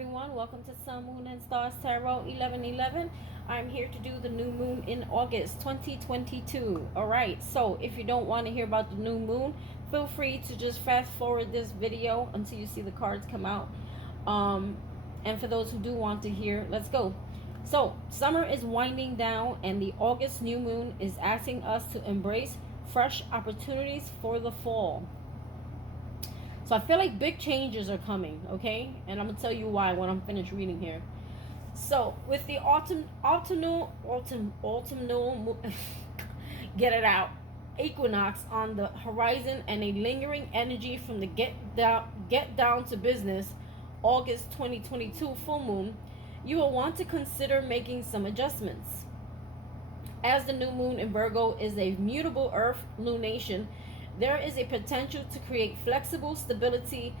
everyone. Welcome to Sun, Moon, and Stars Tarot 1111. I'm here to do the new moon in August 2022. Alright, so if you don't want to hear about the new moon, feel free to just fast forward this video until you see the cards come out. And for those who do want to hear, let's go. So, summer is winding down, and the August new moon is asking us to embrace fresh opportunities for the fall. So I feel like big changes are coming, okay? And I'm going to tell you why when I'm finished reading here. So with the autumnal, get it out, equinox on the horizon and a lingering energy from the get down to business, August 2022 full moon, you will want to consider making some adjustments. As the new moon in Virgo is a mutable earth lunation, there is a potential to create flexible stability.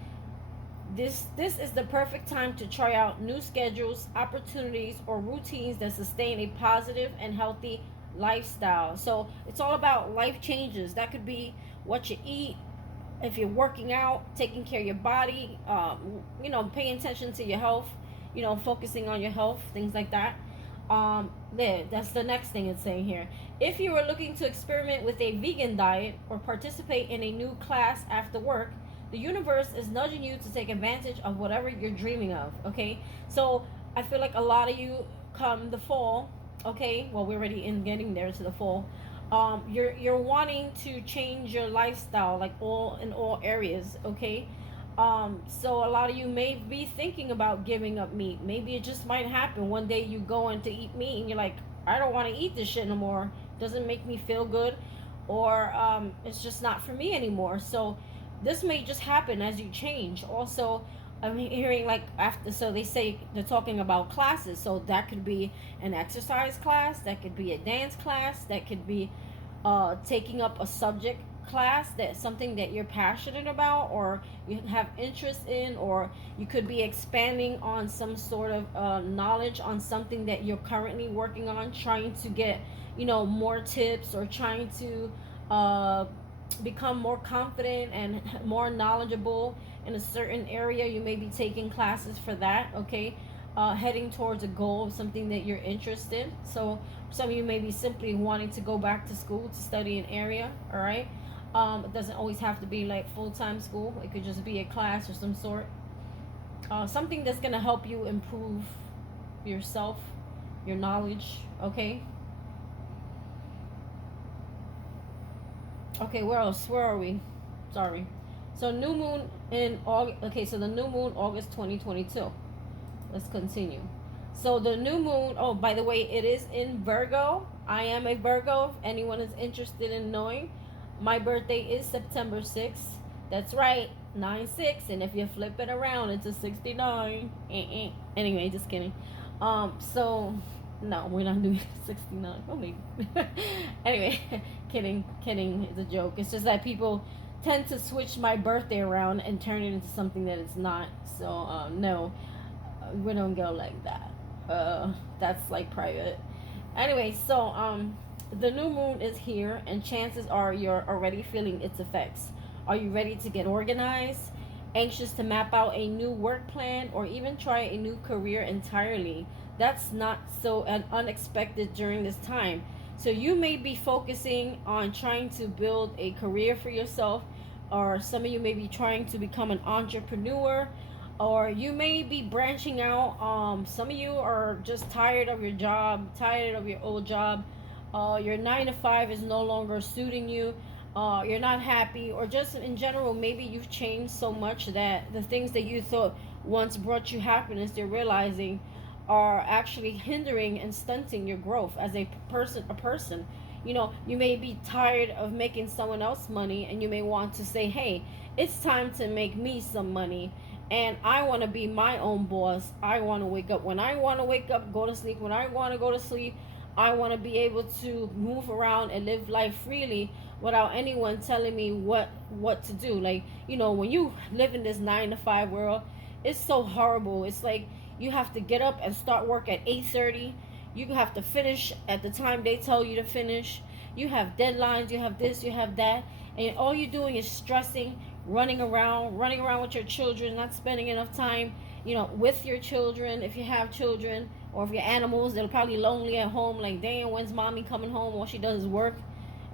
This is the perfect time to try out new schedules, opportunities, or routines that sustain a positive and healthy lifestyle. So it's all about life changes. That could be what you eat, if you're working out, taking care of your body, paying attention to your health, focusing on your health, things like that. That's the next thing it's saying here. If you are looking to experiment with a vegan diet or participate in a new class after work, the universe is nudging you to take advantage of whatever you're dreaming of. Okay, so I feel like a lot of you come the fall. Okay, well, we're already getting there to the fall. You're wanting to change your lifestyle, like in all areas. Okay. So a lot of you may be thinking about giving up meat. Maybe it just might happen one day you go in to eat meat and you're like, I don't want to eat this shit no more. Doesn't make me feel good, or it's just not for me anymore. So this may just happen as you change. Also, I'm hearing like after, so they say they're talking about classes. So that could be an exercise class, that could be a dance class, that could be taking up a subject class, that's something that you're passionate about or you have interest in, or you could be expanding on some sort of knowledge on something that you're currently working on, trying to get more tips, or trying to become more confident and more knowledgeable in a certain area. You may be taking classes for that. Okay, heading towards a goal of something that you're interested in. So some of you may be simply wanting to go back to school to study an area. All right. It doesn't always have to be like full-time school. It could just be a class of some sort. Something that's going to help you improve yourself, your knowledge, okay? Okay, where else? Where are we? Sorry. So new moon in August. Okay, so the new moon, August 2022. Let's continue. So the new moon, oh, by the way, it is in Virgo. I am a Virgo, if anyone is interested in knowing. My birthday is September 6th. That's right, 9-6. And if you flip it around, it's a 69. Anyway, just kidding. So, no, we're not doing 69. Oh, maybe. Anyway, kidding. It's a joke. It's just that people tend to switch my birthday around and turn it into something that it's not. So, no, we don't go like that. That's like private. Anyway, so, the new moon is here, and chances are you're already feeling its effects. Are you ready to get organized? Anxious to map out a new work plan, or even try a new career entirely? That's not so unexpected during this time. So you may be focusing on trying to build a career for yourself, or some of you may be trying to become an entrepreneur, or you may be branching out. Some of you are just tired of your job, tired of your old job. Your 9-to-5 is no longer suiting you. You're not happy, or just in general, maybe you've changed so much that the things that you thought once brought you happiness, you're realizing are actually hindering and stunting your growth as a person. You may be tired of making someone else money, and you may want to say, hey, it's time to make me some money, and I want to be my own boss. I want to wake up when I want to wake up, go to sleep when I want to go to sleep. I want to be able to move around and live life freely without anyone telling me what to do. Like, when you live in this 9-to-5 world, it's so horrible. It's like you have to get up and start work at 8:30. You have to finish at the time they tell you to finish. You have deadlines, you have this, you have that. And all you're doing is stressing, running around with your children, not spending enough time, with your children if you have children, or if you're animals, they're probably lonely at home, like, damn, when's mommy coming home? All she does is work,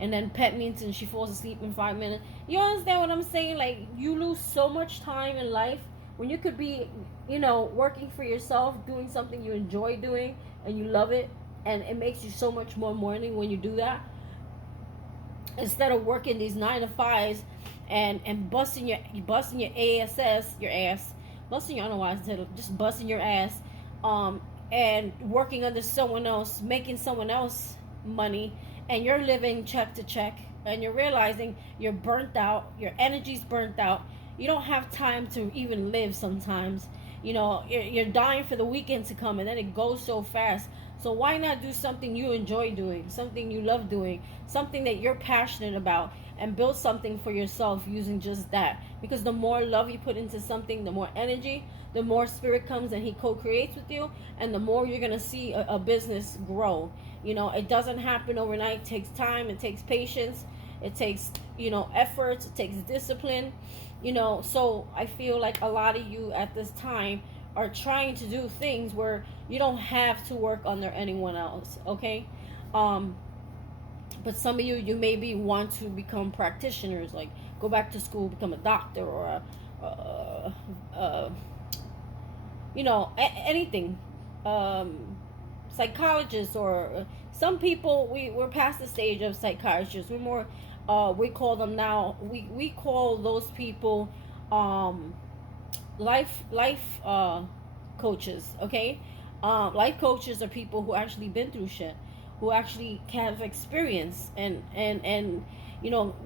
and then pet me until she falls asleep in 5 minutes. You understand what I'm saying? Like, you lose so much time in life when you could be, working for yourself, doing something you enjoy doing and you love it, and it makes you so much more money when you do that, instead of working these 9 to 5s and busting your ass, busting your, I don't know why I said just busting your ass, and working under someone else, making someone else money, and you're living check to check, and you're realizing you're burnt out, your energy's burnt out, you don't have time to even live sometimes. You're dying for the weekend to come, and then it goes so fast. So why not do something you enjoy doing, something you love doing, something that you're passionate about, and build something for yourself using just that? Because the more love you put into something, the more energy, the more spirit comes and he co-creates with you, and the more you're going to see a business grow. It doesn't happen overnight. It takes time, it takes patience, it takes, efforts, it takes discipline. So I feel like a lot of you at this time are trying to do things where you don't have to work under anyone else, okay? But some of you maybe want to become practitioners, like go back to school, become a doctor, or anything, psychologist, or some people, we're past the stage of psychiatrists. We're more, we call them now, we call those people life coaches, okay? Life coaches are people who actually been through shit, who actually have experience, and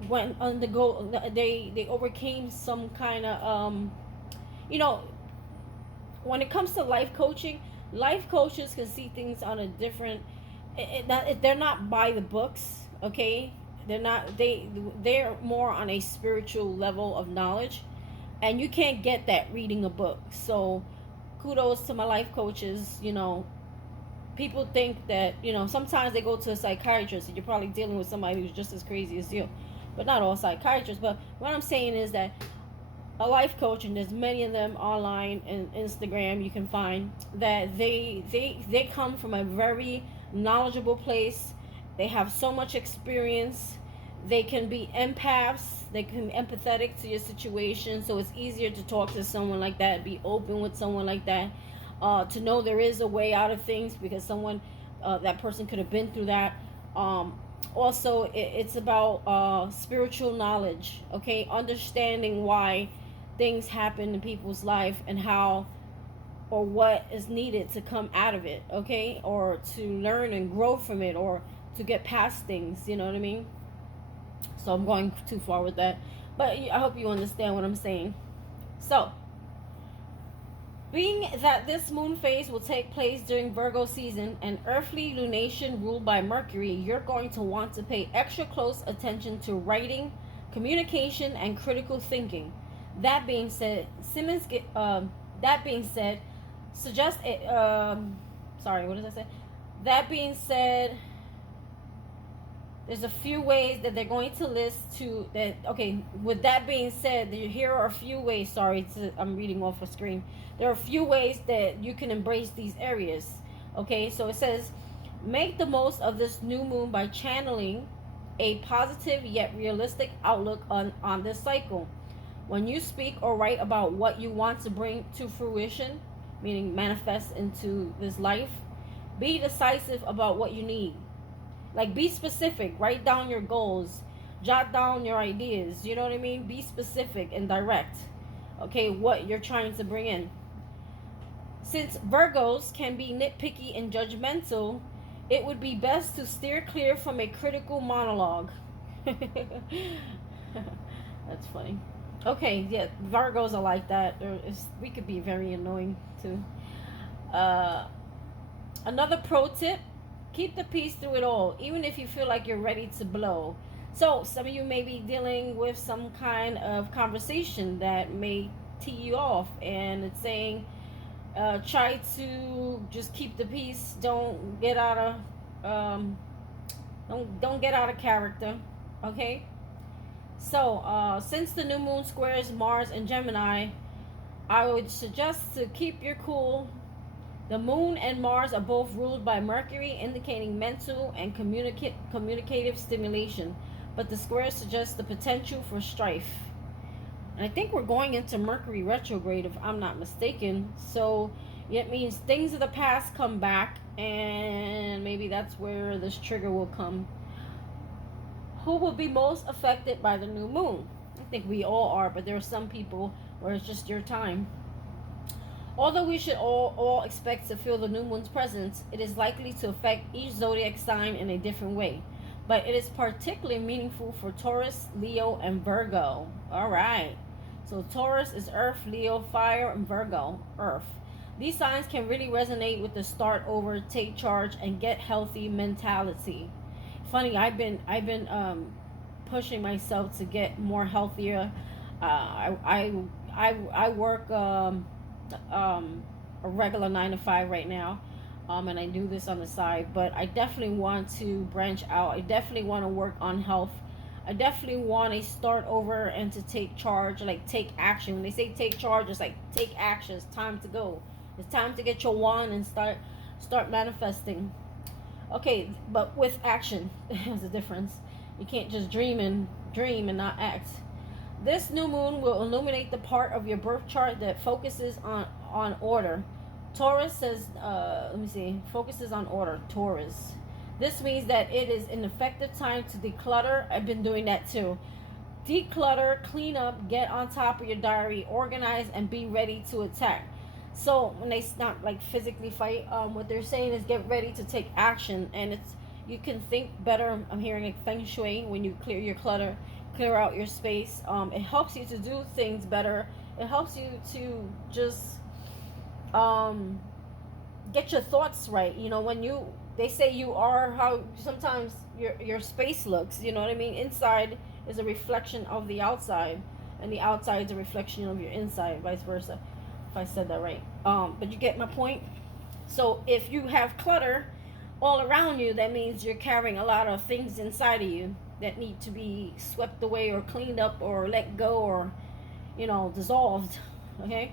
when undergo, they overcame some kind of when it comes to life coaching, life coaches can see things on a different, they're not by the books, okay? They're more on a spiritual level of knowledge, and you can't get that reading a book. So kudos to my life coaches. People think that, sometimes they go to a psychiatrist, and you're probably dealing with somebody who's just as crazy as you, but not all psychiatrists. But what I'm saying is that a life coach, and there's many of them online and Instagram you can find, that they come from a very knowledgeable place. They have so much experience. They can be empaths. They can be empathetic to your situation, so it's easier to talk to someone like that, be open with someone like that, to know there is a way out of things, because that person could have been through that. Also, it's about spiritual knowledge, okay? Understanding why things happen in people's life, and how or what is needed to come out of it, okay? Or to learn and grow from it, or to get past things, you know what I mean? So I'm going too far with that, but I hope you understand what I'm saying. So, being that this moon phase will take place during Virgo season, an earthly lunation ruled by Mercury, you're going to want to pay extra close attention to writing, communication, and critical thinking. That being said, suggest a, sorry, what did I say? That being said, there's a few ways that they're going to list to that. Okay, with that being said, here are a few ways. Sorry, I'm reading off a screen. There are a few ways that you can embrace these areas. Okay, so it says, make the most of this new moon by channeling a positive yet realistic outlook on this cycle. When you speak or write about what you want to bring to fruition, meaning manifest into this life, be decisive about what you need. Like, be specific. Write down your goals. Jot down your ideas. You know what I mean? Be specific and direct. Okay, what you're trying to bring in. Since Virgos can be nitpicky and judgmental, it would be best to steer clear from a critical monologue. That's funny. Okay, yeah, Virgos are like that. We could be very annoying too. Another pro tip: keep the peace through it all, even if you feel like you're ready to blow. So some of you may be dealing with some kind of conversation that may tee you off, and it's saying, try to just keep the peace. Don't get out of don't get out of character. Okay. So, since the new moon squares Mars and Gemini, I would suggest to keep your cool. The moon and Mars are both ruled by Mercury, indicating mental and communicative stimulation, but the square suggests the potential for strife. And I think we're going into Mercury retrograde, if I'm not mistaken. So it means things of the past come back, and maybe that's where this trigger will come. Who will be most affected by the new moon? I think we all are, but there are some people where it's just your time. Although we should all expect to feel the new moon's presence, it is likely to affect each zodiac sign in a different way. But it is particularly meaningful for Taurus, Leo, and Virgo. All right. So Taurus is Earth, Leo, Fire, and Virgo, Earth. These signs can really resonate with the start over, take charge, and get healthy mentality. Funny, I've been pushing myself to get more healthier. I work a regular 9 to 5 right now, and I do this on the side, but I definitely want to branch out. I definitely want to work on health. I definitely want to start over and to take charge, like take action. When they say take charge, it's like take action. It's time to go. It's time to get your wand and start manifesting. Okay, but with action, there's a difference. You can't just dream and not act. This new moon will illuminate the part of your birth chart that focuses on order. Taurus says, focuses on order. Taurus. This means that it is an effective time to declutter. I've been doing that too. Declutter, clean up, get on top of your diary, organize, and be ready to attack. So when they not like physically fight, what they're saying is get ready to take action, and you can think better. I'm hearing like feng shui when you clear your clutter, clear out your space. It helps you to do things better. It helps you to just get your thoughts right. You know, they say you are how sometimes your space looks. You know what I mean? Inside is a reflection of the outside, and the outside is a reflection of your inside, vice versa. If I said that right. But you get my point. So if you have clutter all around you, that means you're carrying a lot of things inside of you that need to be swept away or cleaned up or let go or, dissolved. Okay?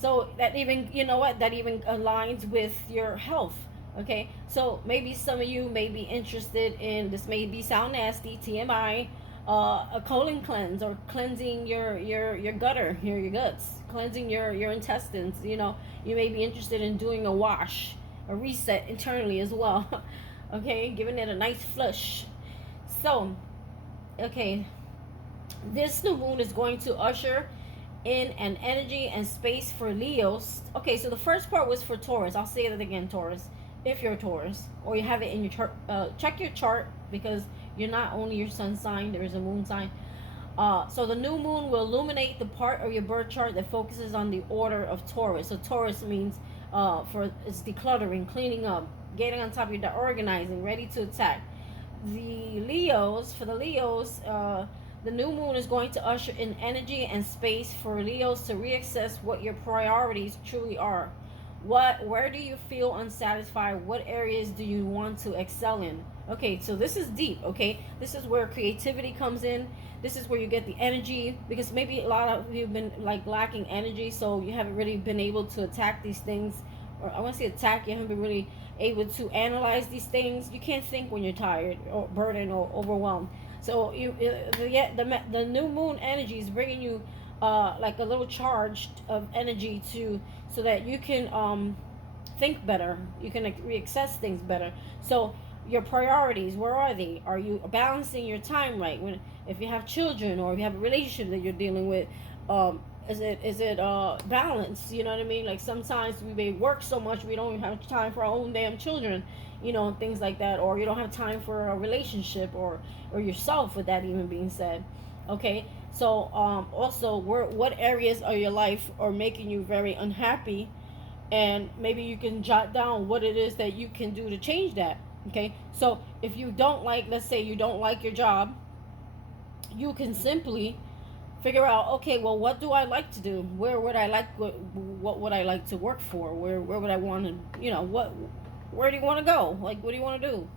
So that even, that even aligns with your health. Okay? So maybe some of you may be interested in, this may be sound nasty, TMI, a colon cleanse or cleansing your gutter, your guts, cleansing your intestines. You may be interested in doing a wash, a reset internally as well. Okay, giving it a nice flush. So, okay, this new moon is going to usher in an energy and space for Leos. Okay, so the first part was for Taurus. I'll say that again, Taurus. If you're a Taurus or you have it in your chart, check your chart, because you're not only your sun sign, there is a moon sign. So the new moon will illuminate the part of your birth chart that focuses on the order of Taurus. So Taurus means it's decluttering, cleaning up, getting on top of your, organizing, ready to attack. For the Leos, the new moon is going to usher in energy and space for Leos to reassess what your priorities truly are. Where do you feel unsatisfied? What areas do you want to excel in? Okay, so this is deep, okay? This is where creativity comes in. This is where you get the energy, because maybe a lot of you have been like lacking energy, so you haven't really been able to attack these things. Or I want to say attack, you haven't been really able to analyze these things. You can't think when you're tired or burdened or overwhelmed. So the new moon energy is bringing you like a little charge of energy so that you can think better. You can reassess things better. So your priorities, where are they? Are you balancing your time right? If you have children or if you have a relationship that you're dealing with, is it balance? You know what I mean? Like sometimes we may work so much we don't even have time for our own damn children, things like that, or you don't have time for a relationship or yourself, with that even being said. Okay, so also what areas of your life are making you very unhappy, and maybe you can jot down what it is that you can do to change that. Okay, so if you don't like, let's say you don't like your job, you can simply figure out, okay, well, what do I like to do? Where would I like, what would I like to work for? Where would I want to, where do you want to go? Like, what do you want to do?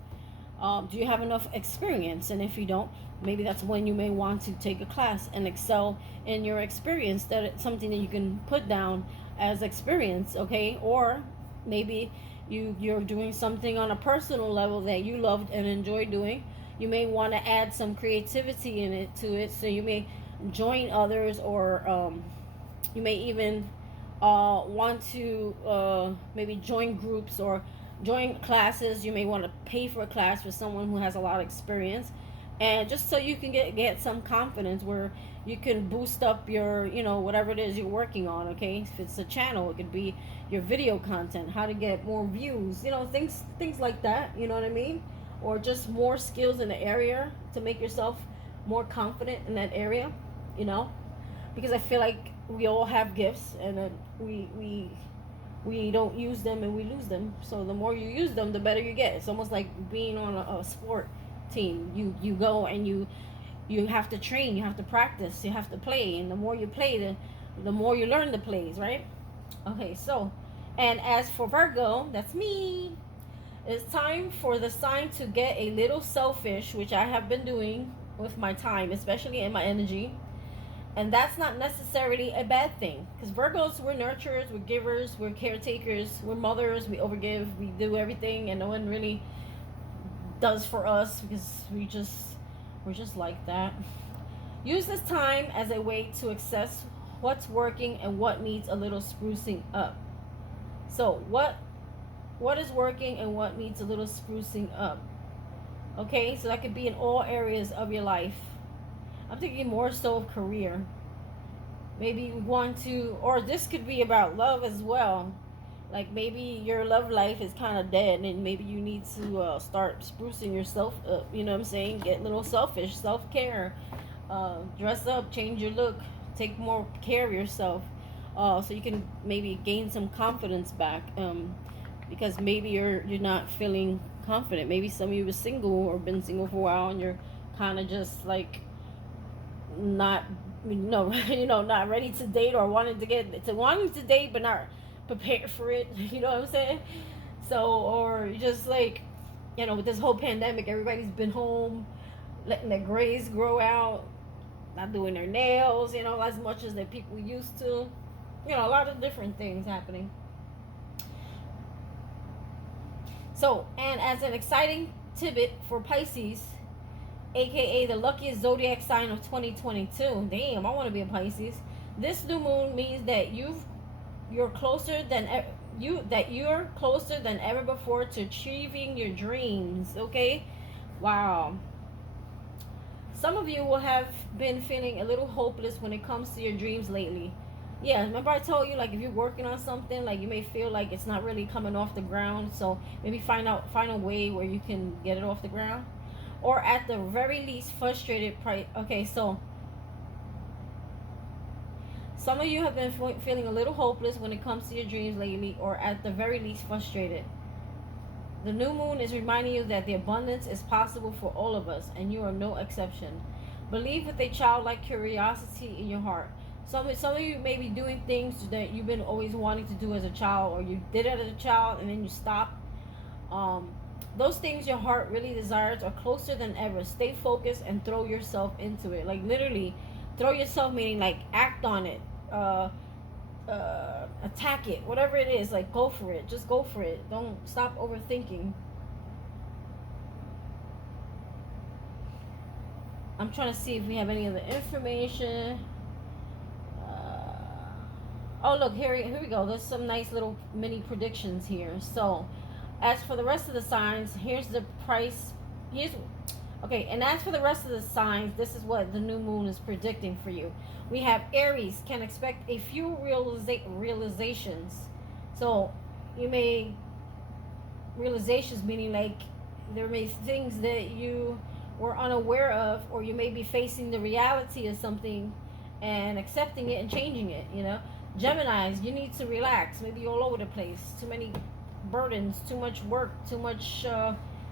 Do you have enough experience? And if you don't, Maybe that's when you may want to take a class and excel in your experience. That it's something that you can put down as experience, okay? Or maybe you're doing something on a personal level that you loved and enjoy doing. You may want to add some creativity in it to it, so you may join others, or you may even want to maybe join groups or join classes. You may want to pay for a class for someone who has a lot of experience, and just so you can get some confidence where you can boost up your, you know, whatever it is you're working on, okay? If it's a channel, it could be your video content, how to get more views, you know, things like that, you know what I mean? Or just more skills in the area to make yourself more confident in that area, you know? Because I feel like we all have gifts, and we don't use them and we lose them. So the more you use them, the better you get. It's almost like being on a sport team. You go and you have to train, you have to practice, you have to play, and the more you play, the more you learn the plays, right? Okay, so, and as for Virgo, that's me. It's time for the sign to get a little selfish, which I have been doing with my time, especially in my energy. And that's not necessarily a bad thing, because Virgos, we're nurturers, we're givers, we're caretakers, we're mothers, we overgive, we do everything, and no one really does for us because we're just like that. Use this time as a way to assess what's working and what needs a little sprucing up. So what is working and what needs a little sprucing up? Okay, so that could be in all areas of your life. I'm thinking more so of career. Maybe you want to, or this could be about love as well. Like maybe your love life is kind of dead, and maybe you need to start sprucing yourself up. You know what I'm saying? Get a little selfish, self-care. Dress up, change your look, take more care of yourself, so you can maybe gain some confidence back. Because maybe you're not feeling confident. Maybe some of you are single or been single for a while, and you're kind of just like not, not ready to date, or wanting to date but not prepared for it. You know what I'm saying? So, or just like, with this whole pandemic, everybody's been home, letting their grays grow out, not doing their nails, as much as the people used to. A lot of different things happening. So, and as an exciting tidbit for Pisces, aka the luckiest zodiac sign of 2022. Damn, I want to be a Pisces. This new moon means that you're closer than ever before to achieving your dreams. Okay, wow. Some of you will have been feeling a little hopeless when it comes to your dreams lately. Yeah, remember I told you, like, if you're working on something, like, you may feel like it's not really coming off the ground. So maybe find a way where you can get it off the ground, or at the very least frustrated. Okay, so some of you have been feeling a little hopeless when it comes to your dreams lately, or at the very least frustrated. The new moon is reminding you that the abundance is possible for all of us, and you are no exception. Believe with a childlike curiosity in your heart. Some of you may be doing things that you've been always wanting to do as a child, or you did it as a child and then you stopped. Those things your heart really desires are closer than ever. Stay focused and throw yourself into it. Like, literally, throw yourself, meaning like act on it, attack it, whatever it is. Like, go for it. Just go for it. Don't stop overthinking. I'm trying to see if we have any other information. Oh, look, here we go. There's some nice little mini predictions here. So, as for the rest of the signs, here's the price. And as for the rest of the signs, this is what the new moon is predicting for you. We have Aries can expect a few realizations. So, realizations meaning like there may be things that you were unaware of, or you may be facing the reality of something and accepting it and changing it, Geminis, you need to relax. Maybe you're all over the place. Too many burdens, too much work, too much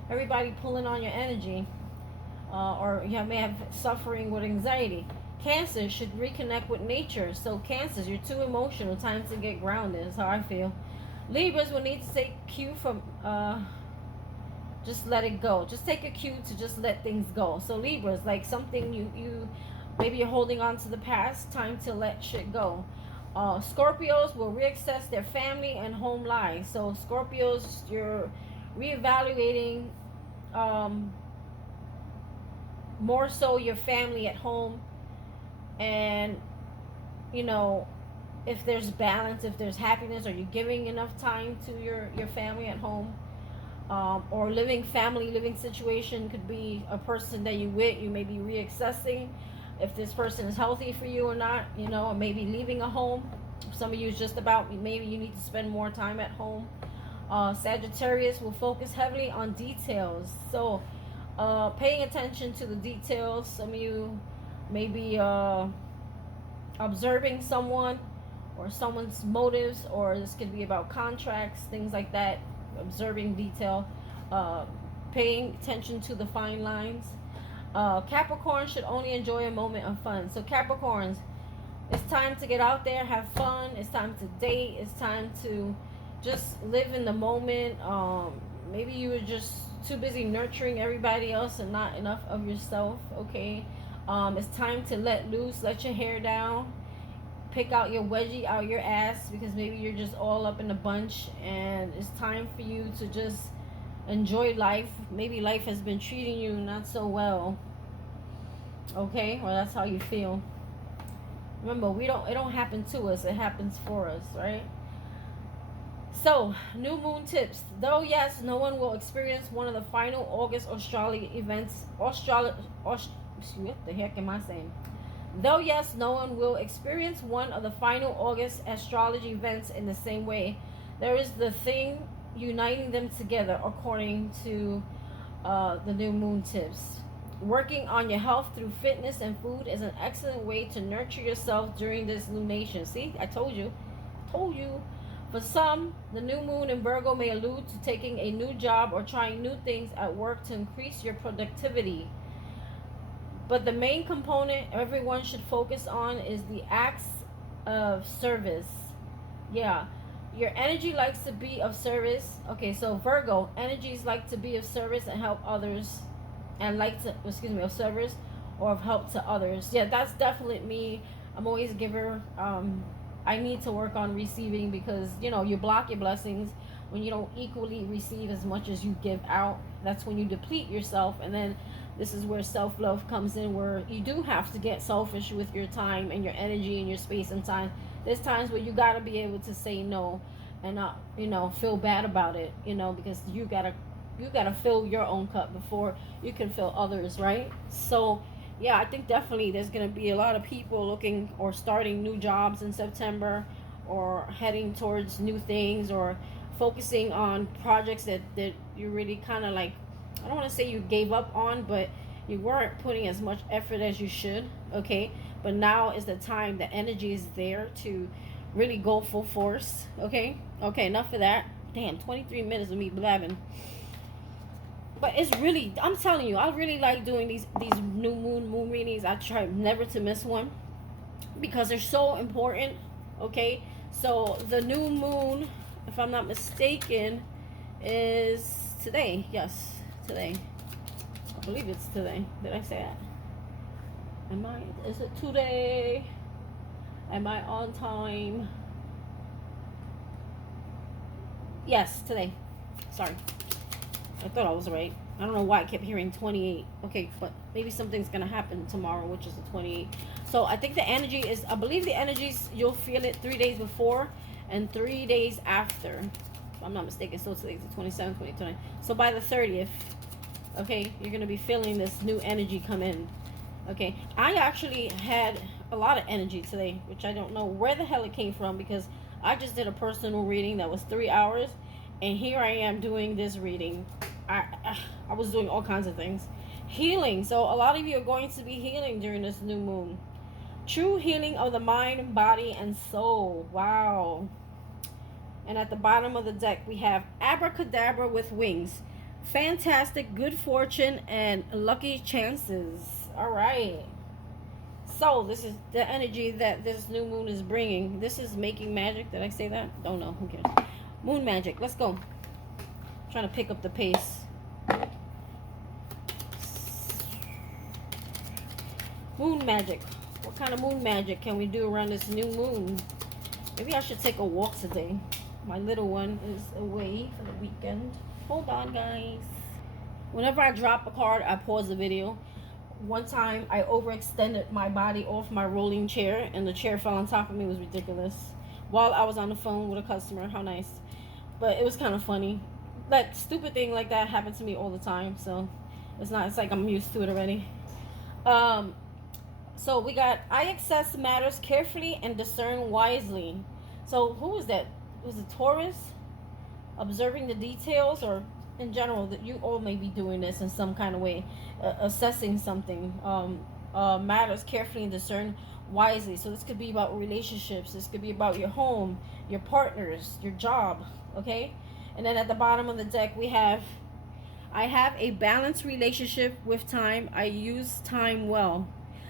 everybody pulling on your energy. Or you may have suffering with anxiety. Cancer should reconnect with nature. So Cancers, you're too emotional. Time to get grounded is how I feel. Libras will need to take cue from just let it go. Just take a cue to just let things go. So Libras, like something you maybe you're holding on to the past, time to let shit go. Scorpios will reassess their family and home lives. So Scorpios, you're reevaluating more so your family at home, and you know, if there's balance, if there's happiness, are you giving enough time to your family at home? Or living situation could be a person that you may be reassessing if this person is healthy for you or not, you know, or maybe leaving a home. Some of you is just about maybe you need to spend more time at home. Sagittarius will focus heavily on details, so paying attention to the details. Some of you may be observing someone or someone's motives, or this could be about contracts, things like that. Observing detail, paying attention to the fine lines. Capricorn should only enjoy a moment of fun. So Capricorns, it's time to get out there, have fun. It's time to date. It's time to just live in the moment. Maybe you were just too busy nurturing everybody else and not enough of yourself. Okay, it's time to let loose, let your hair down, pick out your wedgie out your ass, because maybe you're just all up in a bunch, and it's time for you to just enjoy life. Maybe life has been treating you not so well. Okay, well, that's how you feel. Remember, it don't happen to us, it happens for us, right? So, new moon tips. Though yes, no one will experience one of the final August astrology events. What the heck am I saying? Though yes, no one will experience one of the final August astrology events in the same way, there is the thing uniting them together, according to the new moon tips. Working on your health through fitness and food is an excellent way to nurture yourself during this lunation. See, I told you. For some, the new moon in Virgo may allude to taking a new job or trying new things at work to increase your productivity. But the main component everyone should focus on is the acts of service. Yeah, your energy likes to be of service. Okay, so Virgo, energies like to be of service and help others, and of service or of help to others. Yeah, that's definitely me. I'm always a giver. I need to work on receiving, because, you know, you block your blessings when you don't equally receive as much as you give out. That's when you deplete yourself, and then this is where self-love comes in, where you do have to get selfish with your time and your energy and your space and time. There's times where you got to be able to say no and not, you know, feel bad about it, you know, because you got to fill your own cup before you can fill others, right? So yeah, I think definitely there's going to be a lot of people looking or starting new jobs in September, or heading towards new things, or focusing on projects that you really kind of like, I don't want to say you gave up on, but you weren't putting as much effort as you should. Okay, but now is the time, the energy is there to really go full force. Okay, enough of that. Damn, 23 minutes of me blabbing. But it's really, I'm telling you, I really like doing these new moon readings. I try never to miss one, because they're so important. Okay, so the new moon, if I'm not mistaken, is today. Yes, today. I believe it's today. Did I say that? Is it today? Am I on time? Yes, today. Sorry. I thought I was right. I don't know why I kept hearing 28. Okay, but maybe something's going to happen tomorrow, which is the 28. So I think the energy is, I believe the energies, you'll feel it 3 days before and 3 days after. If I'm not mistaken. So today's the 27th, 29th. So by the 30th, okay, you're going to be feeling this new energy come in. Okay, I actually had a lot of energy today, which I don't know where the hell it came from, because I just did a personal reading that was 3 hours. And here I am doing this reading. I was doing all kinds of things. Healing. So a lot of you are going to be healing during this new moon. True healing of the mind, body, and soul. Wow. And at the bottom of the deck, we have Abracadabra with wings. Fantastic, good fortune, and lucky chances. All right. So this is the energy that this new moon is bringing. This is making magic. Did I say that? Don't know. Who cares? Moon magic. Let's go. I'm trying to pick up the pace. Moon magic. What kind of moon magic can we do around this new moon? Maybe I should take a walk today. My little one is away for the weekend. Hold on, guys. Whenever I drop a card, I pause the video. One time, I overextended my body off my rolling chair, and the chair fell on top of me. It was ridiculous. While I was on the phone with a customer. How nice. But it was kind of funny. That stupid thing like that happens to me all the time. So, it's like I'm used to it already. So we got, I access matters carefully and discern wisely. So who was that? Was it Taurus? Observing the details, or in general, that you all may be doing this in some kind of way, assessing something. Matters carefully and discern wisely. So this could be about relationships. This could be about your home, your partners, your job. Okay. And then at the bottom of the deck we have, I have a balanced relationship with time. I use time well.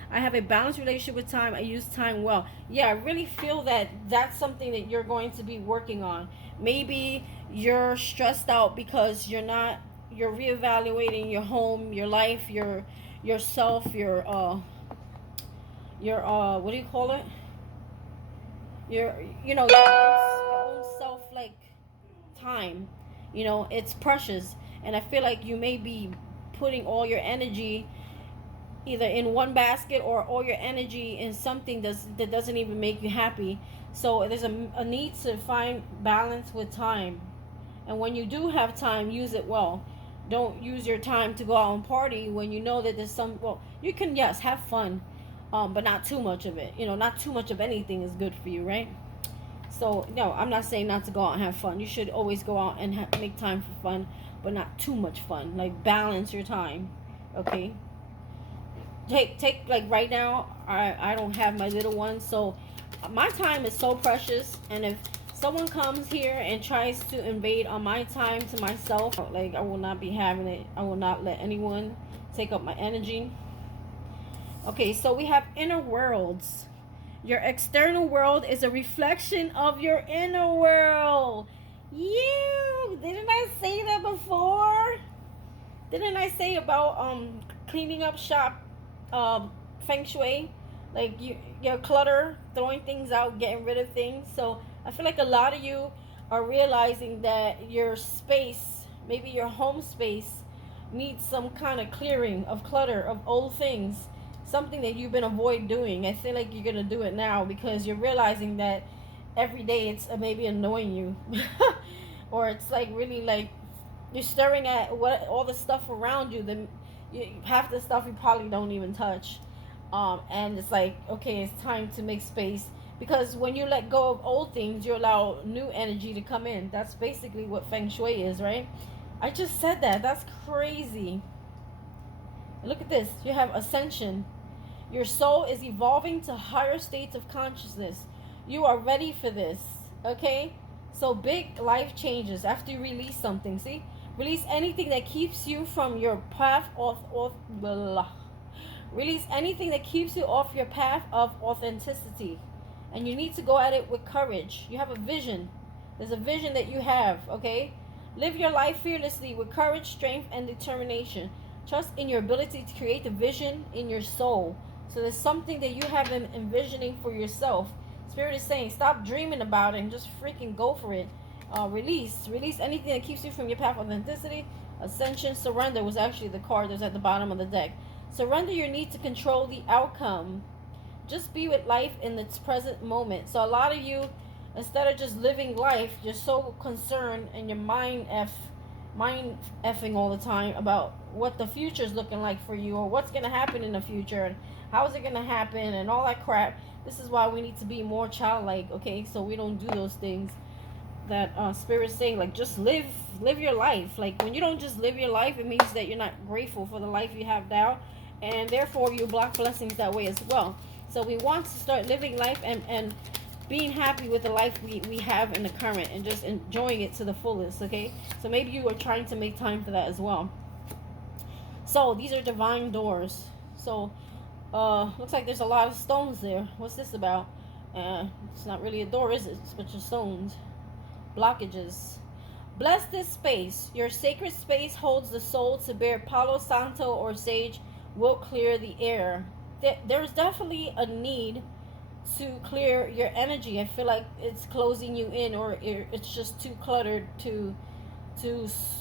I have a balanced relationship with time. I use time well. Yeah, I really feel that that's something that you're going to be working on. Maybe you're stressed out because you're reevaluating your home, your life, yourself, your what do you call it? Your own self, like, time. It's precious, and I feel like you may be putting all your energy either in one basket or all your energy in something that doesn't even make you happy. So there's a need to find balance with time. And when you do have time, use it well. Don't use your time to go out and party when you know that there's you can, yes, have fun, but not too much of it. Not too much of anything is good for you, right? So, no, I'm not saying not to go out and have fun. You should always go out and make time for fun, but not too much fun. Like, balance your time, okay? Take like right now, I don't have my little one, so my time is so precious. And if someone comes here and tries to invade on my time to myself, like, I will not be having it. I will not let anyone take up my energy. Okay, so we have inner worlds. Your external world is a reflection of your inner world. Didn't I say that before? Didn't I say about cleaning up shop, feng shui? Like, your clutter, throwing things out, getting rid of things. So I feel like a lot of you are realizing that your space, maybe your home space, needs some kind of clearing of clutter, of old things. Something that you've been avoiding doing. I feel like you're going to do it now because you're realizing that every day it's maybe annoying you. Or it's like really like you're staring at all the stuff around you. Half the stuff you probably don't even touch. And it's like, okay, it's time to make space. Because when you let go of old things, you allow new energy to come in. That's basically what feng shui is, right? I just said that. That's crazy. Look at this. You have ascension. Your soul is evolving to higher states of consciousness. You are ready for this, okay? So big life changes after you release something, see? Release anything that keeps you from your path Release anything that keeps you off your path of authenticity. And you need to go at it with courage. You have a vision. There's a vision that you have, okay? Live your life fearlessly with courage, strength, and determination. Trust in your ability to create the vision in your soul. So there's something that you have been envisioning for yourself. Spirit is saying, stop dreaming about it and just freaking go for it. Release anything that keeps you from your path of authenticity. Ascension, surrender was actually the card that was at the bottom of the deck. Surrender your need to control the outcome. Just be with life in its present moment. So a lot of you, instead of just living life, you're so concerned and your mind effing all the time about what the future is looking like for you, or what's going to happen in the future, and how is it going to happen, and all that crap. This is why we need to be more childlike, okay? So we don't do those things that Spirit's saying, like, just live your life. Like, when you don't just live your life, it means that you're not grateful for the life you have now, and therefore you block blessings that way as well. So we want to start living life and being happy with the life we have in the current, and just enjoying it to the fullest, okay? So maybe you are trying to make time for that as well. So these are divine doors. So looks like there's a lot of stones there. What's this about? It's not really a door, is it? It's a bunch of stones. Blockages. Bless this space. Your sacred space holds the soul to bear Palo Santo or sage will clear the air. there's definitely a need to clear your energy. I feel like it's closing you in, or it's just too cluttered to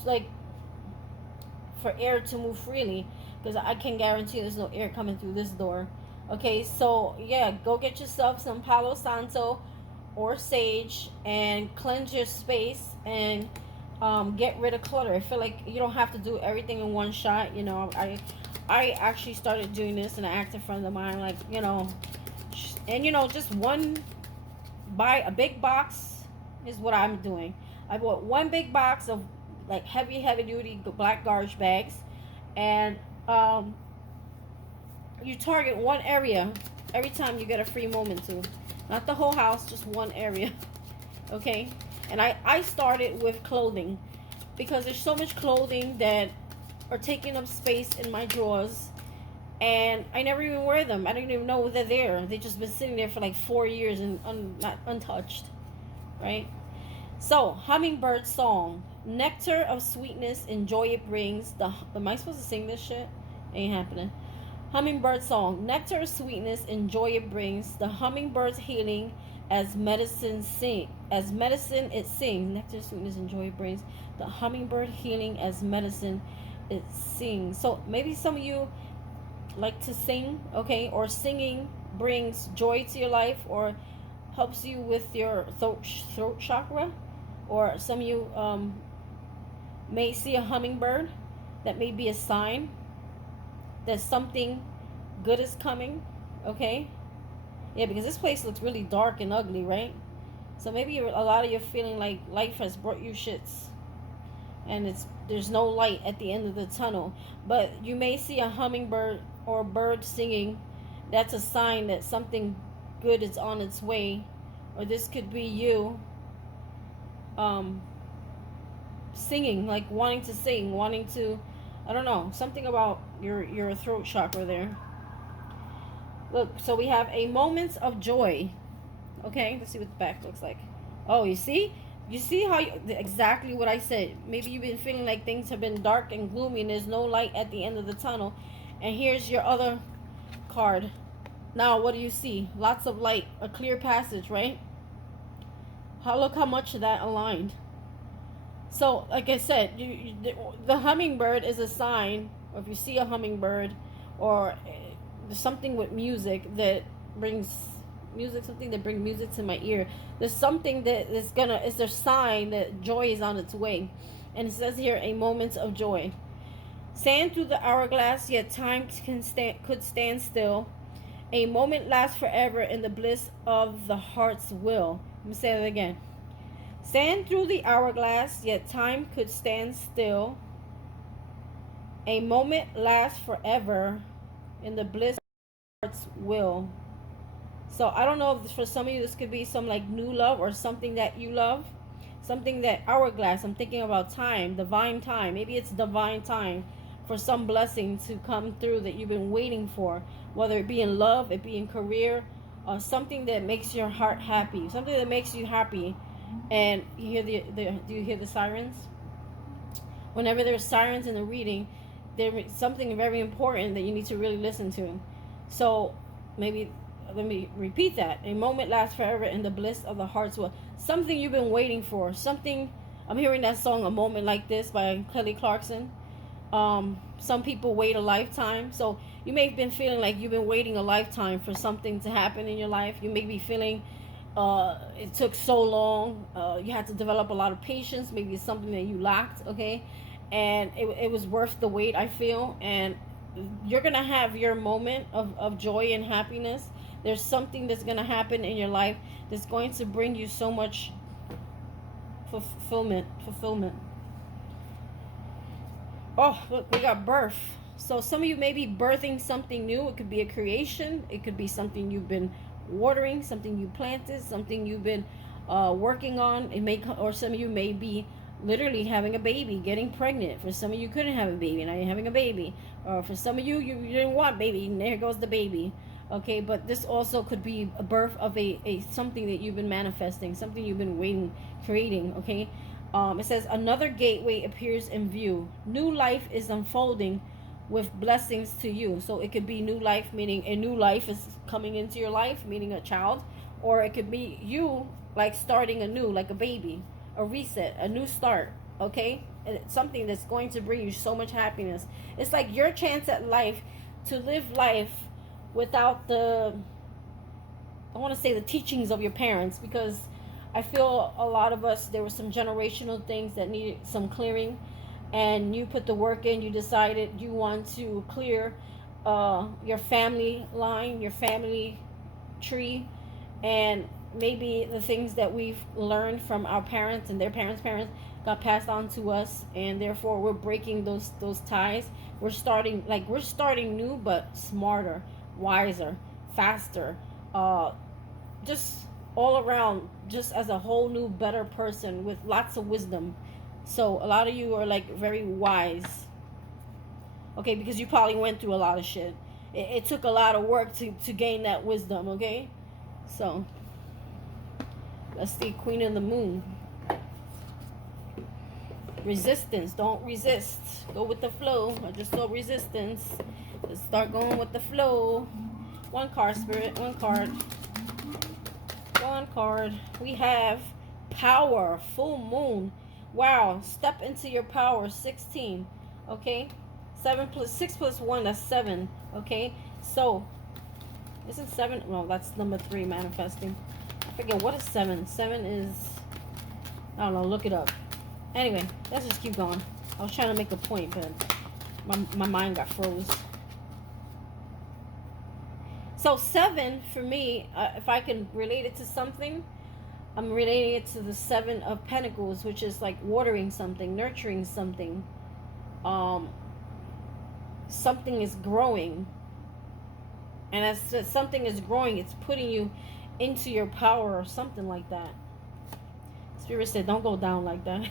like for air to move freely, because I can guarantee there's no air coming through this door. Okay, so yeah, go get yourself some Palo Santo or sage and cleanse your space, and get rid of clutter. I feel like you don't have to do everything in one shot. You know, I actually started doing this, and I asked a friend of mine, like, you know, and you know, just one, buy a big box is what I'm doing. I bought one big box of like heavy duty black garbage bags, and you target one area every time you get a free moment to, not the whole house, just one area. Okay, and I started with clothing, because there's so much clothing that are taking up space in my drawers, and I never even wear them. I don't even know they're there. They just been sitting there for like 4 years and not untouched, right? So, hummingbird song. Nectar of sweetness and joy it brings. Am I supposed to sing this shit? Ain't happening. Hummingbird song. Nectar of sweetness and joy it brings. The hummingbird's healing as medicine sing. As medicine it sings. Nectar of sweetness and joy it brings. The hummingbird healing as medicine it sings. So maybe some of you like to sing, okay? Or singing brings joy to your life, or helps you with your throat chakra. Or some of you may see a hummingbird. That may be a sign that something good is coming, okay? Yeah, because this place looks really dark and ugly, right? So maybe a lot of you are feeling like life has brought you shits, and there's no light at the end of the tunnel. But you may see a hummingbird or a bird singing. That's a sign that something good is on its way. Or this could be you singing, like wanting to sing, wanting to, I don't know, something about your throat chakra there. Look, so we have a moment of joy. Okay, let's see what the back looks like. Oh, you see how exactly what I said. Maybe you've been feeling like things have been dark and gloomy, and there's no light at the end of the tunnel. And here's your other card. Now, what do you see? Lots of light, a clear passage, right? Look how much of that aligned. So, like I said, the hummingbird is a sign, or if you see a hummingbird, or something with music that brings music, something that brings music to my ear. There's something that is a sign that joy is on its way. And it says here, a moment of joy. Sand through the hourglass, yet time could stand still. A moment lasts forever in the bliss of the heart's will. Let me say that again. Sand through the hourglass, yet time could stand still. A moment lasts forever in the bliss of the heart's will. So I don't know if for some of you this could be some like new love, or something that you love. Something that hourglass, I'm thinking about time, divine time. Maybe it's divine time for some blessing to come through that you've been waiting for. Whether it be in love, it be in career, or something that makes your heart happy. Something that makes you happy. And you hear do you hear the sirens? Whenever there's sirens in the reading, there's something very important that you need to really listen to. So maybe let me repeat that. A moment lasts forever in the bliss of the heart's will. Something you've been waiting for. Something. I'm hearing that song, A Moment Like This by Kelly Clarkson. Some people wait a lifetime. So you may have been feeling like you've been waiting a lifetime for something to happen in your life. You may be feeling it took so long. You had to develop a lot of patience. Maybe it's something that you lacked, okay? And it was worth the wait, I feel. And you're going to have your moment of joy and happiness. There's something that's going to happen in your life that's going to bring you so much fulfillment. Oh, look, we got birth. So some of you may be birthing something new. It could be a creation. It could be something you've been watering, something you planted, something you've been working on. Or some of you may be literally having a baby, getting pregnant. For some of you couldn't have a baby, now you're having a baby. Or for some of you, you didn't want baby, and there goes the baby. Okay, but this also could be a birth of a something that you've been manifesting, something you've been waiting, creating. Okay, it says another gateway appears in view. New life is unfolding with blessings to you. So it could be new life, meaning a new life is coming into your life, meaning a child, or it could be you like starting anew, like a baby, a reset, a new start. Okay, and it's something that's going to bring you so much happiness. It's like your chance at life to live life without the, I want to say, the teachings of your parents, because I feel a lot of us, there were some generational things that needed some clearing, and you put the work in. You decided you want to clear your family line, your family tree, and maybe the things that we've learned from our parents and their parents' parents got passed on to us, and therefore we're breaking those ties. We're starting new, but smarter, wiser, faster, just all around, just as a whole new better person with lots of wisdom. So a lot of you are like very wise, okay, because you probably went through a lot of shit. It took a lot of work to gain that wisdom, okay? So let's see, Queen of the Moon. Resistance. Don't resist. Go with the flow. I just saw resistance. Let's start going with the flow. One card, Spirit. One card. One card. We have power. Full moon. Wow. Step into your power. 16. Okay. 7 plus 6 plus 1. That's 7. Okay. So, isn't 7? No, that's number 3, manifesting. I forget, what is 7? 7 is, I don't know. Look it up. Anyway, let's just keep going. I was trying to make a point, but my mind got froze. So 7, for me, if I can relate it to something, I'm relating it to the 7 of Pentacles, which is like watering something, nurturing something. Something is growing. And as something is growing, it's putting you into your power or something like that. Spirit said, don't go down like that.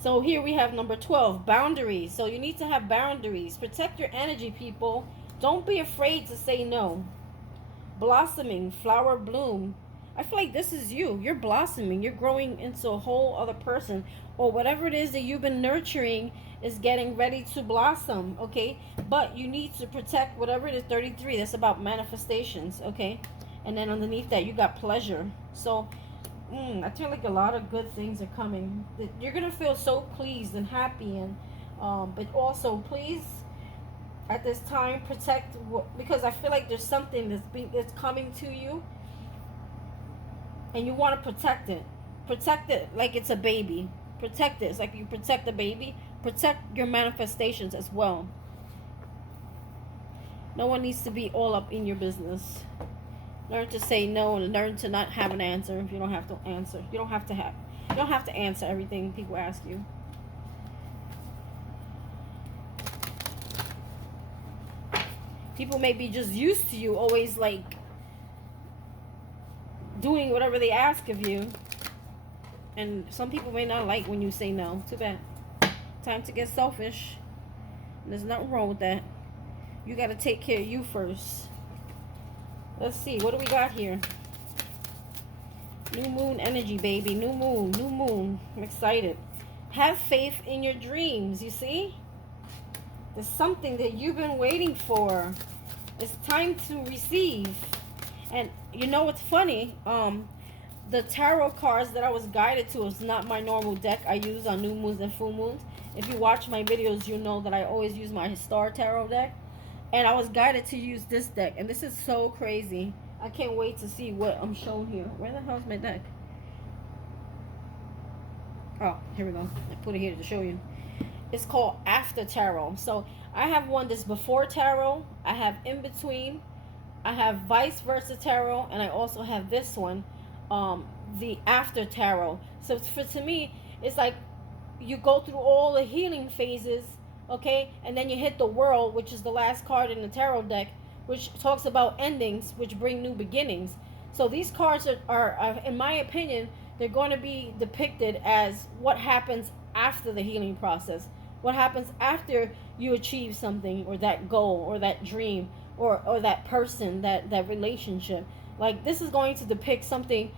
So here we have number 12, boundaries. So you need to have boundaries. Protect your energy, people. Don't be afraid to say no. Blossoming, flower, bloom. I feel like this is you. You're blossoming. You're growing into a whole other person. Or whatever it is that you've been nurturing is getting ready to blossom, okay? But you need to protect whatever it is. 33, that's about manifestations, okay? And then underneath that, you got pleasure. So, I feel like a lot of good things are coming. You're going to feel so pleased and happy. And but also, please, at this time, protect, because I feel like there's something that's coming to you. And you want to protect it. Protect it like it's a baby. Protect it. It's like you protect the baby. Protect your manifestations as well. No one needs to be all up in your business. Learn to say no and learn to not have an answer if you don't have to answer. You don't have to answer everything people ask you. People may be just used to you always like doing whatever they ask of you. And some people may not like when you say no. Too bad. Time to get selfish. There's nothing wrong with that. You got to take care of you first. Let's see, what do we got here? New moon energy, baby. New moon, new moon. I'm excited. Have faith in your dreams, you see? There's something that you've been waiting for. It's time to receive. And you know what's funny? The tarot cards that I was guided to is not my normal deck I use on new moons and full moons. If you watch my videos, you know that I always use my Star Tarot deck. And I was guided to use this deck. And this is so crazy. I can't wait to see what I'm shown here. Where the hell's my deck? Oh, here we go. I put it here to show you. It's called After Tarot. So I have one that's before tarot. I have in between. I have vice versa tarot. And I also have this one, the After Tarot. So to me, it's like you go through all the healing phases. Okay, and then you hit the World, which is the last card in the tarot deck, which talks about endings, which bring new beginnings. So these cards are, in my opinion, they're going to be depicted as what happens after the healing process. What happens after you achieve something, or that goal, or that dream, or that person, that relationship. Like, this is going to depict something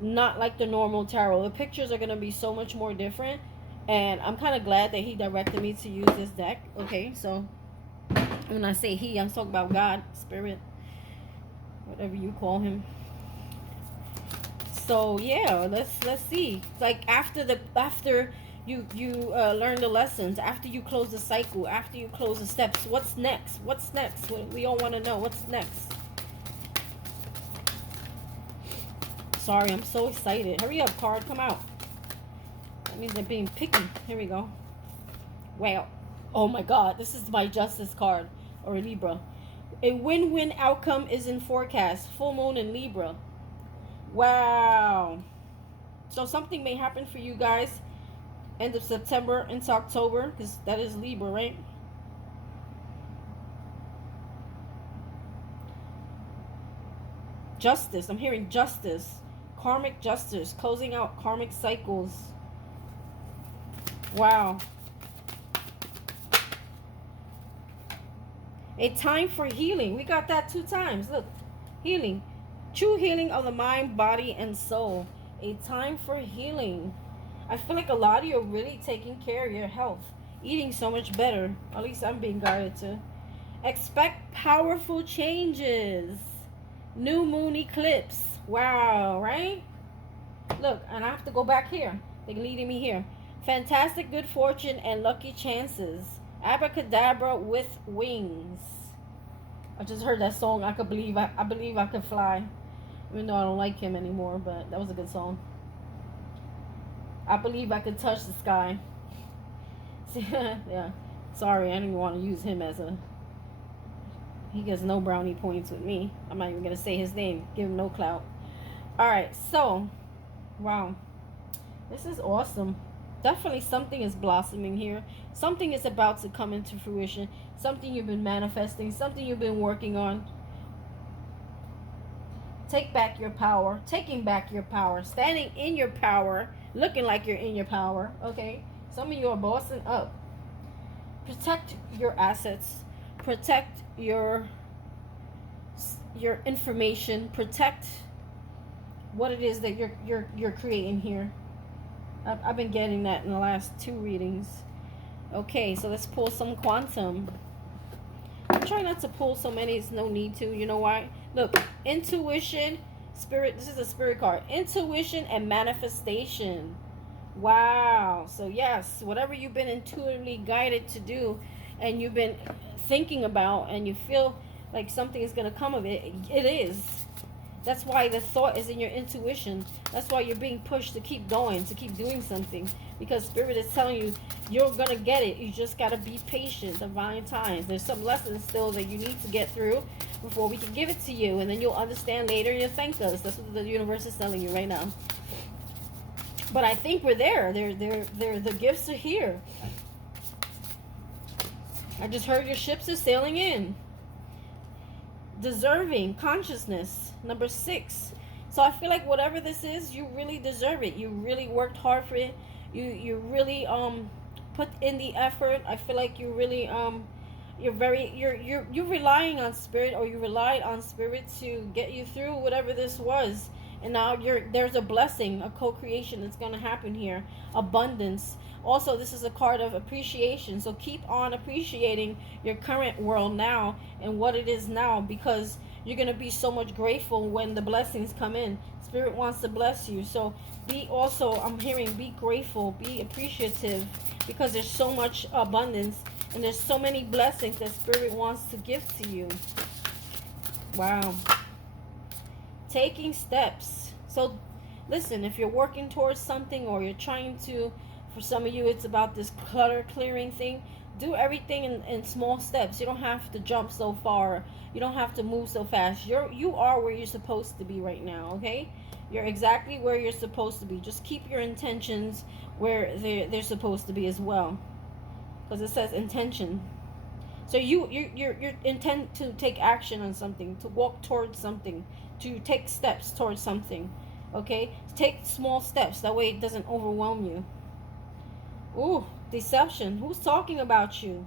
not like the normal tarot. The pictures are going to be so much more different. And I'm kind of glad that he directed me to use this deck. Okay, so when I say he, I'm talking about God, Spirit, whatever you call him. So yeah, let's see. Like after you learn the lessons, after you close the cycle, after you close the steps, what's next? What's next? We all want to know what's next. Sorry, I'm so excited. Hurry up, card, come out. That means they're being picky. Here we go. Wow. Oh my God, this is my Justice card, or Libra. A win-win outcome is in forecast. Full moon in Libra. Wow. So something may happen for you guys end of September into October, because that is Libra, right? Justice. I'm hearing justice. Karmic justice. Closing out karmic cycles. Wow. A time for healing. We got that 2 times. Look. Healing. True healing of the mind, body, and soul. A time for healing. I feel like a lot of you are really taking care of your health. Eating so much better. At least I'm being guided to. Expect powerful changes. New moon eclipse. Wow, right? Look, and I have to go back here. They're leading me here. Fantastic good fortune and lucky chances. Abracadabra with wings. I just heard that song. I believe I could fly. Even though I don't like him anymore, but that was a good song. I believe I could touch the sky. Yeah. Sorry, I didn't even want to use him as a... He gets no brownie points with me. I'm not even going to say his name. Give him no clout. Alright, so... Wow. This is awesome. Definitely something is blossoming here. Something is about to come into fruition. Something you've been manifesting. Something you've been working on. Take back your power. Taking back your power. Standing in your power. Looking like you're in your power. Okay? Some of you are bossing up. Protect your assets. Protect your information. Protect what it is that you're creating here. I've been getting that in the last 2 readings. Okay, so let's pull some quantum. I try not to pull so many. It's no need to. You know why? Look, intuition, spirit. This is a spirit card. Intuition and manifestation. Wow. So yes, whatever you've been intuitively guided to do, and you've been thinking about, and you feel like something is going to come of it, it is. That's why the thought is in your intuition. That's why you're being pushed to keep going, to keep doing something. Because Spirit is telling you, you're going to get it. You just got to be patient, divine times. There's some lessons still that you need to get through before we can give it to you. And then you'll understand later and you'll thank us. That's what the universe is telling you right now. But I think we're there. The gifts are here. I just heard your ships are sailing in. Deserving, consciousness, number 6. So I feel like whatever this is, you really deserve it. You really worked hard for it. You really put in the effort. I feel like you really you're relying on Spirit, or you relied on Spirit to get you through whatever this was. And now there's a blessing, a co-creation that's going to happen here. Abundance. Also, this is a card of appreciation. So keep on appreciating your current world now and what it is now, because you're going to be so much grateful when the blessings come in. Spirit wants to bless you. So be also, I'm hearing, be grateful, be appreciative, because there's so much abundance and there's so many blessings that Spirit wants to give to you. Wow. Taking steps. So listen, if you're working towards something, or you're trying to, for some of you it's about this clutter clearing thing, do everything in small steps. You don't have to jump so far. You don't have to move so fast. You are where you're supposed to be right now, okay? You're exactly where you're supposed to be. Just keep your intentions where they're supposed to be as well, because it says intention. So you intend to take action on something, to walk towards something, to take steps towards something, okay? Take small steps. That way it doesn't overwhelm you. Ooh, deception. Who's talking about you?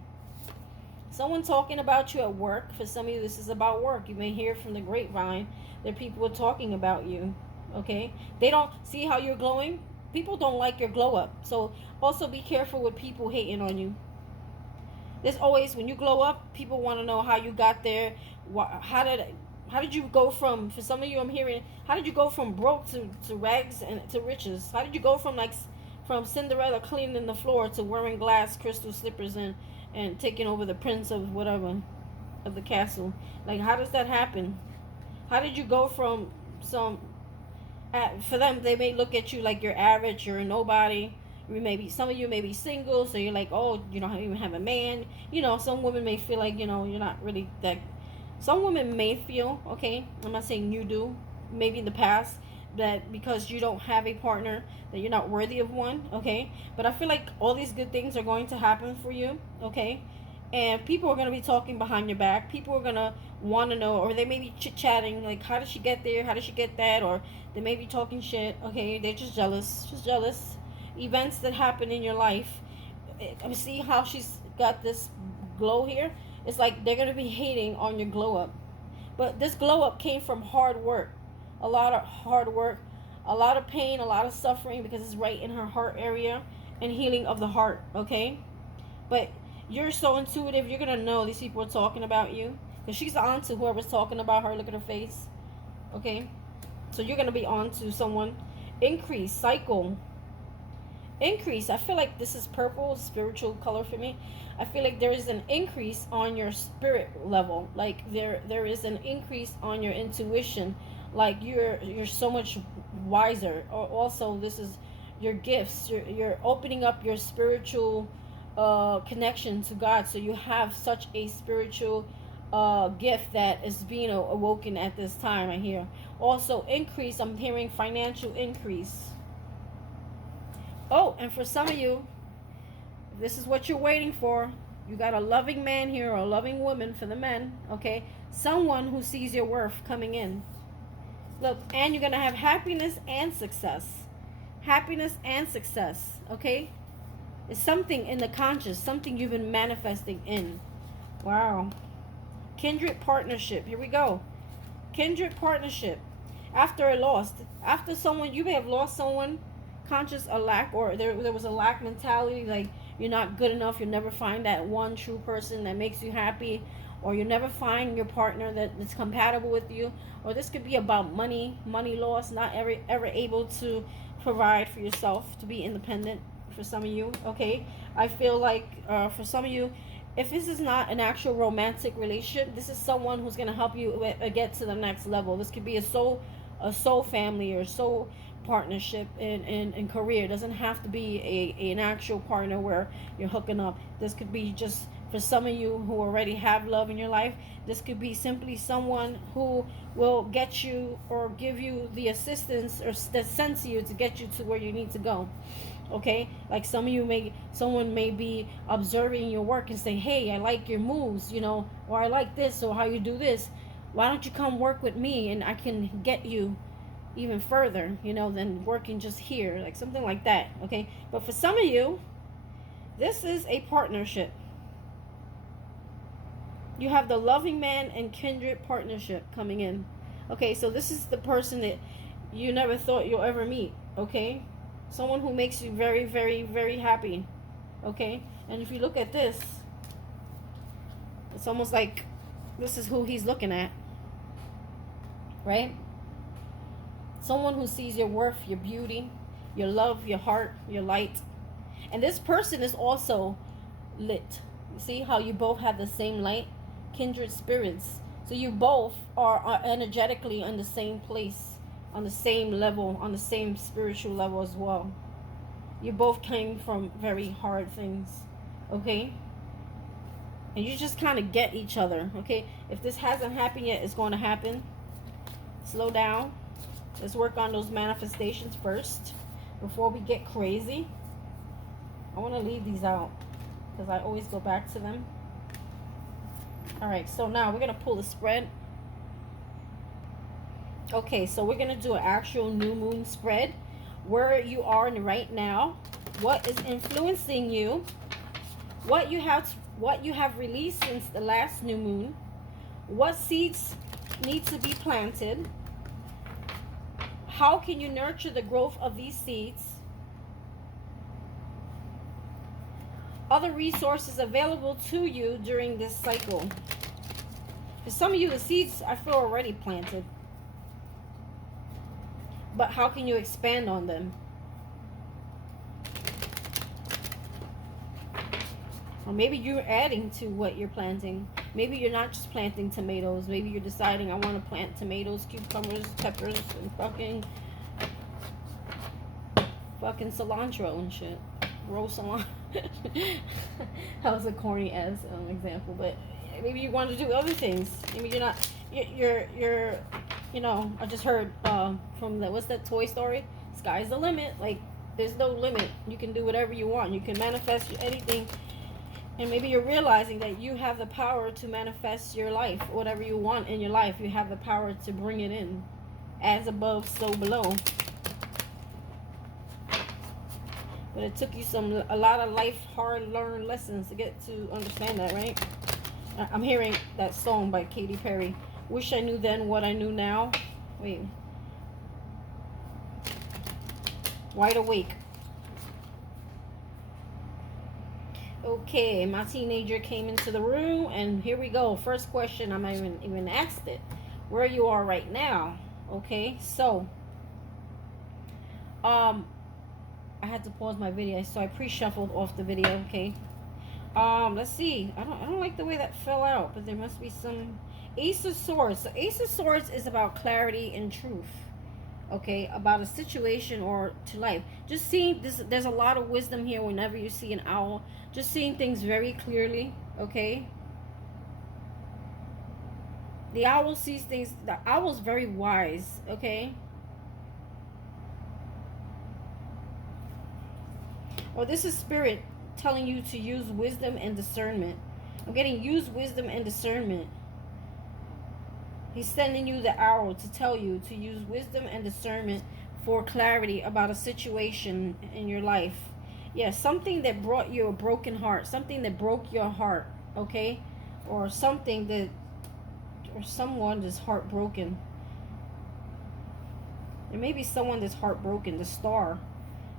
Someone talking about you at work. For some of you, this is about work. You may hear from the grapevine that people are talking about you, okay? They don't see how you're glowing. people don't like your glow up. So also be careful with people hating on you. There's always, when you glow up, people want to know how you got there. How did you go from, for some of you I'm hearing, how did you go from broke to rags and to riches? How did you go from from Cinderella cleaning the floor to wearing glass crystal slippers and taking over the prince of whatever, of the castle? Like, how does that happen? How did you go from some, for them, they may look at you like you're average, you're a nobody. Some of you may be single, so you're like, oh, you don't even have a man. Some women may feel like, you're not really that. Some women may feel, okay, I'm not saying you do, maybe in the past, that because you don't have a partner, that you're not worthy of one, okay? But I feel like all these good things are going to happen for you, okay? And people are going to be talking behind your back. People are going to want to know, or they may be chit-chatting, like, how did she get there? How did she get that? Or they may be talking shit, okay? They're just jealous. Events that happen in your life. See how she's got this glow here? It's like they're going to be hating on your glow up. But this glow up came from hard work. A lot of hard work. A lot of pain. A lot of suffering, because it's right in her heart area. And healing of the heart. Okay? But you're so intuitive. You're going to know these people are talking about you. Because she's on to whoever's talking about her. Look at her face. Okay? So you're going to be on to someone. Increase. Cycle. Increase. I feel like this is purple, spiritual color for me. I feel like there is an increase on your spirit level. Like there is an increase on your intuition. Like you're so much wiser. Or also, this is your gifts. You're opening up your spiritual connection to God. So you have such a spiritual gift that is being awoken at this time right here. Also, increase. I'm hearing financial increase. Oh, and for some of you, this is what you're waiting for. You got a loving man here, or a loving woman for the men, okay? Someone who sees your worth coming in. Look, and you're going to have happiness and success. Happiness and success, okay? It's something in the conscious, something you've been manifesting in. Wow. Kindred partnership. Here we go. Kindred partnership. After a loss. After someone, you may have lost someone, conscious, a lack, or there was a lack mentality, like you're not good enough, you'll never find that one true person that makes you happy, or you'll never find your partner that's compatible with you. Or this could be about money loss, not ever able to provide for yourself, to be independent for some of you, okay? I feel like for some of you, if this is not an actual romantic relationship, this is someone who's going to help you get to the next level. This could be a soul family, or soul partnership in career. It doesn't have to be an actual partner where you're hooking up. This could be just, for some of you who already have love in your life, this could be simply someone who will get you or give you the assistance or that sense you to get you to where you need to go. Okay, like someone may be observing your work and say, hey, I like your moves, or I like this, or how you do this. Why don't you come work with me, and I can get you even further, than working just here, like something like that, okay? But for some of you, this is a partnership. You have the loving man and kindred partnership coming in. Okay, so this is the person that you never thought you'll ever meet, okay? Someone who makes you very, very, very happy, okay? And if you look at this, it's almost like this is who he's looking at, right? Someone who sees your worth, your beauty, your love, your heart, your light. And this person is also lit. You see how you both have the same light? Kindred spirits. So you both are energetically in the same place, on the same level, on the same spiritual level as well. You both came from very hard things, okay? And you just kind of get each other, okay? If this hasn't happened yet, it's going to happen. Slow down. Let's work on those manifestations first before we get crazy. I want to leave these out because I always go back to them. Alright, so now we're going to pull the spread. Okay, so we're going to do an actual new moon spread. Where you are right now. What is influencing you. What you have released since the last new moon. What seeds need to be planted. How can you nurture the growth of these seeds? other resources available to you during this cycle. For some of you, the seeds I feel already planted. But how can you expand on them? Or maybe you're adding to what you're planting. Maybe you're not just planting tomatoes. Maybe you're deciding, I want to plant tomatoes, cucumbers, peppers, and fucking cilantro and shit. Roll cilantro. That was a corny ass example, but maybe you want to do other things. Maybe you're not. You're you know, I just heard from the, what's that Toy Story? Sky's the limit. Like, there's no limit. You can do whatever you want. You can manifest anything. And maybe you're realizing that you have the power to manifest your life. Whatever you want in your life, you have the power to bring it in. As above, so below. But it took you a lot of life hard-learned lessons to get to understand that, right? I'm hearing that song by Katy Perry. Wish I knew then what I knew now. Wait. Wide Awake. Okay, my teenager came into the room, and here we go. First question, I'm not even asked it. Where you are right now. Okay, so I had to pause my video, so I pre-shuffled off the video. Okay. Let's see. I don't like the way that fell out, but there must be some. Ace of Swords. So Ace of Swords is about clarity and truth. Okay, about a situation or to life. Just seeing this, there's a lot of wisdom here whenever you see an owl. Just seeing things very clearly. Okay. The owl sees things. The owl's very wise. Okay. Or this is spirit telling you to use wisdom and discernment. I'm getting use wisdom and discernment. He's sending you the arrow to tell you to use wisdom and discernment for clarity about a situation in your life. Yeah, something that brought you a broken heart. Something that broke your heart. Okay? Or something that, or someone that's heartbroken. There may be someone that's heartbroken. The Star.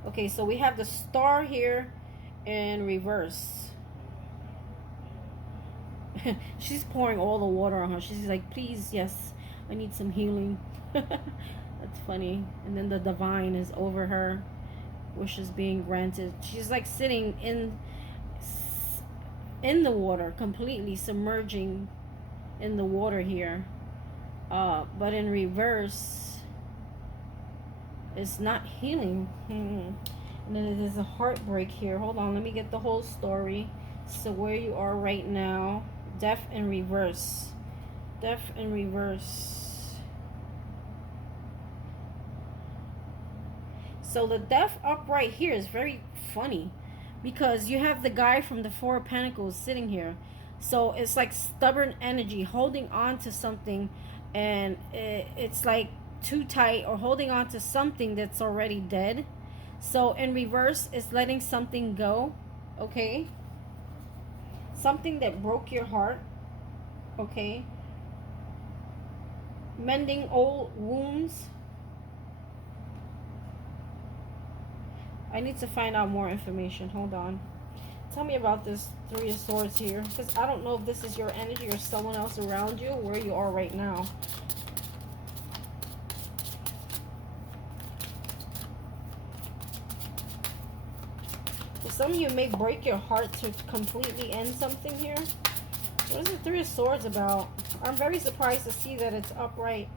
Okay, so we have the Star here in reverse. She's pouring all the water on her. She's like, please, yes, I need some healing. That's funny. And then the Divine is over her. Wishes being granted. She's like sitting in the water, completely submerging in the water here. But in reverse, it's not healing. And then there's a heartbreak here. Hold on, let me get the whole story. So where you are right now. Death in reverse. Death in reverse. So the Death upright here is very funny. Because you have the guy from the Four of Pentacles sitting here. So it's like stubborn energy. Holding on to something. And it's like too tight. Or holding on to something that's already dead. So in reverse is letting something go. Okay. Something that broke your heart. Okay. Mending old wounds. I need to find out more information. Hold on. Tell me about this Three of Swords here. Because I don't know if this is your energy or someone else around you. Where you are right now. Some of you may break your heart to completely end something here. What is the Three of Swords about? I'm very surprised to see that it's upright.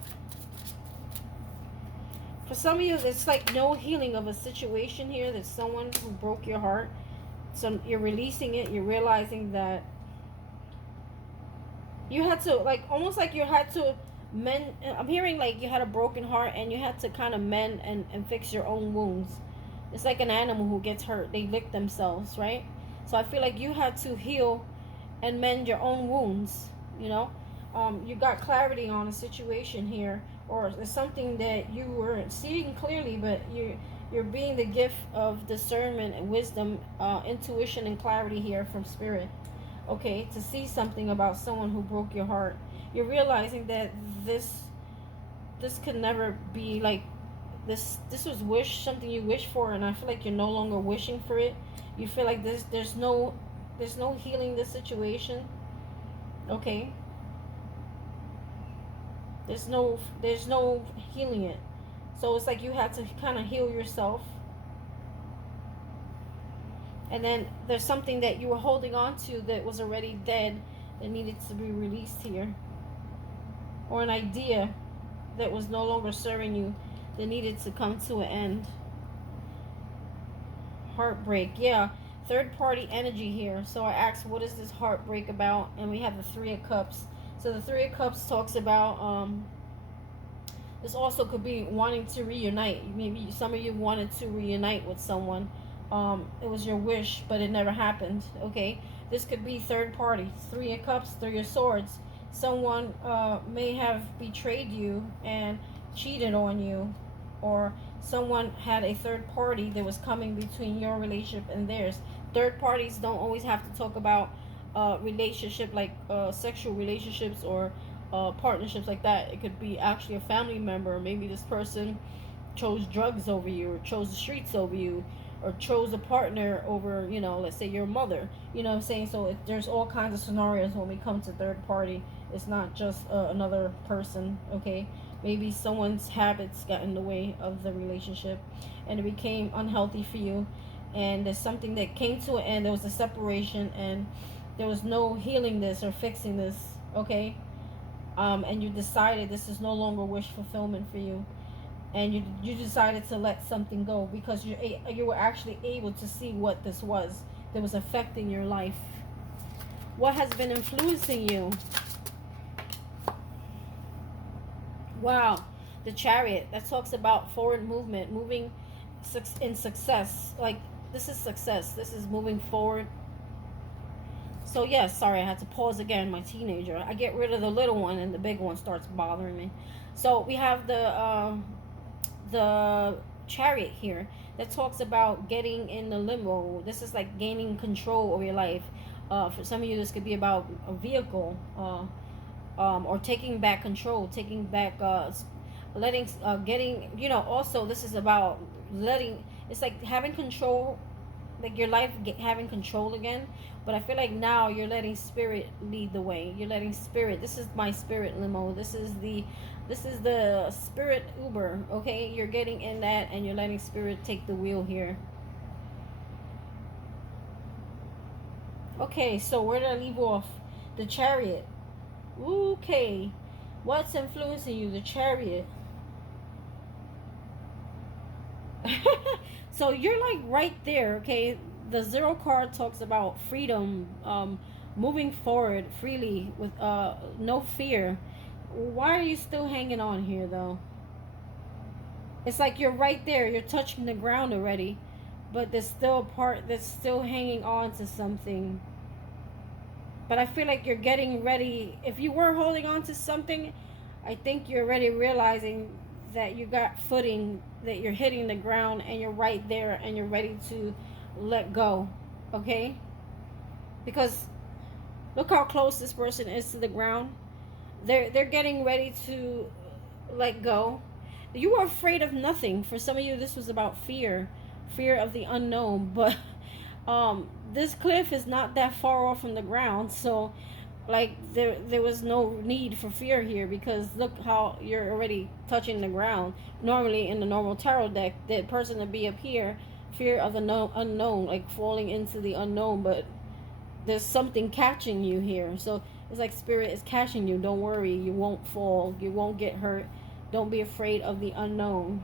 For some of you, it's like no healing of a situation here. There's someone who broke your heart. So you're releasing it. You're realizing that you had to, like, almost like you had to mend. I'm hearing like you had a broken heart and you had to kind of mend and fix your own wounds. It's like an animal who gets hurt. They lick themselves, right? So I feel like you had to heal and mend your own wounds, you know? You got clarity on a situation here. Or it's something that you were seeing clearly, but you're being the gift of discernment and wisdom, intuition and clarity here from Spirit. Okay, to see something about someone who broke your heart. You're realizing that this could never be like this was something you wish for, and I feel like you're no longer wishing for it. You feel like there's no healing this situation. Okay. There's no healing it. So it's like you have to kind of heal yourself. And then there's something that you were holding on to that was already dead that needed to be released here. Or an idea that was no longer serving you that needed to come to an end. Heartbreak. Yeah. Third party energy here. So I asked, what is this heartbreak about? And we have the Three of Cups. So the Three of Cups talks about, this also could be wanting to reunite. Maybe some of you wanted to reunite with someone. It was your wish, but it never happened. Okay. This could be third party. Three of Cups, Three of Swords. Someone may have betrayed you and cheated on you, or someone had a third party that was coming between your relationship and theirs. Third parties don't always have to talk about relationship, like sexual relationships or partnerships like that. It could be actually a family member. Maybe this person chose drugs over you, or chose the streets over you, or chose a partner over, you know, let's say your mother. You know what I'm saying? So there's all kinds of scenarios when we come to third party. It's not just another person. Okay. Maybe someone's habits got in the way of the relationship and it became unhealthy for you. And there's something that came to an end. There was a separation and there was no healing this or fixing this. Okay. And you decided this is no longer wish fulfillment for you. And you decided to let something go because you were actually able to see what this was that was affecting your life. What has been influencing you? Wow, the Chariot, that talks about forward movement, moving in success. Like, this is success. This is moving forward. So yes, sorry, I had to pause again. My teenager, I get rid of the little one and the big one starts bothering me. So we have the Chariot here that talks about getting in the limo. This is like gaining control over your life. For some of you, this could be about a vehicle, or taking back control, taking back, letting, getting, you know, also this is about letting, it's like having control, like your life, having control again. But I feel like now you're letting spirit lead the way. You're letting spirit, this is my spirit limo. This is the spirit Uber. Okay, you're getting in that and you're letting spirit take the wheel here. Okay, so where did I leave off? The Chariot. Okay, what's influencing you? The Chariot. So you're like right there. Okay, the Zero card talks about freedom, moving forward freely with no fear. Why are you still hanging on here though? It's like you're right there, you're touching the ground already, but there's still a part that's still hanging on to something. But I feel like you're getting ready. If you were holding on to something, I think you're already realizing that you got footing, that you're hitting the ground and you're right there and you're ready to let go. Okay? Because look how close this person is to the ground. They're getting ready to let go. You were afraid of nothing. For some of you, this was about fear of the unknown. But this cliff is not that far off from the ground, so like there was no need for fear here, because look how you're already touching the ground. Normally in the normal tarot deck, the person would be up here, fear of the unknown, like falling into the unknown, but there's something catching you here. So it's like spirit is catching you. Don't worry, you won't fall, you won't get hurt. Don't be afraid of the unknown,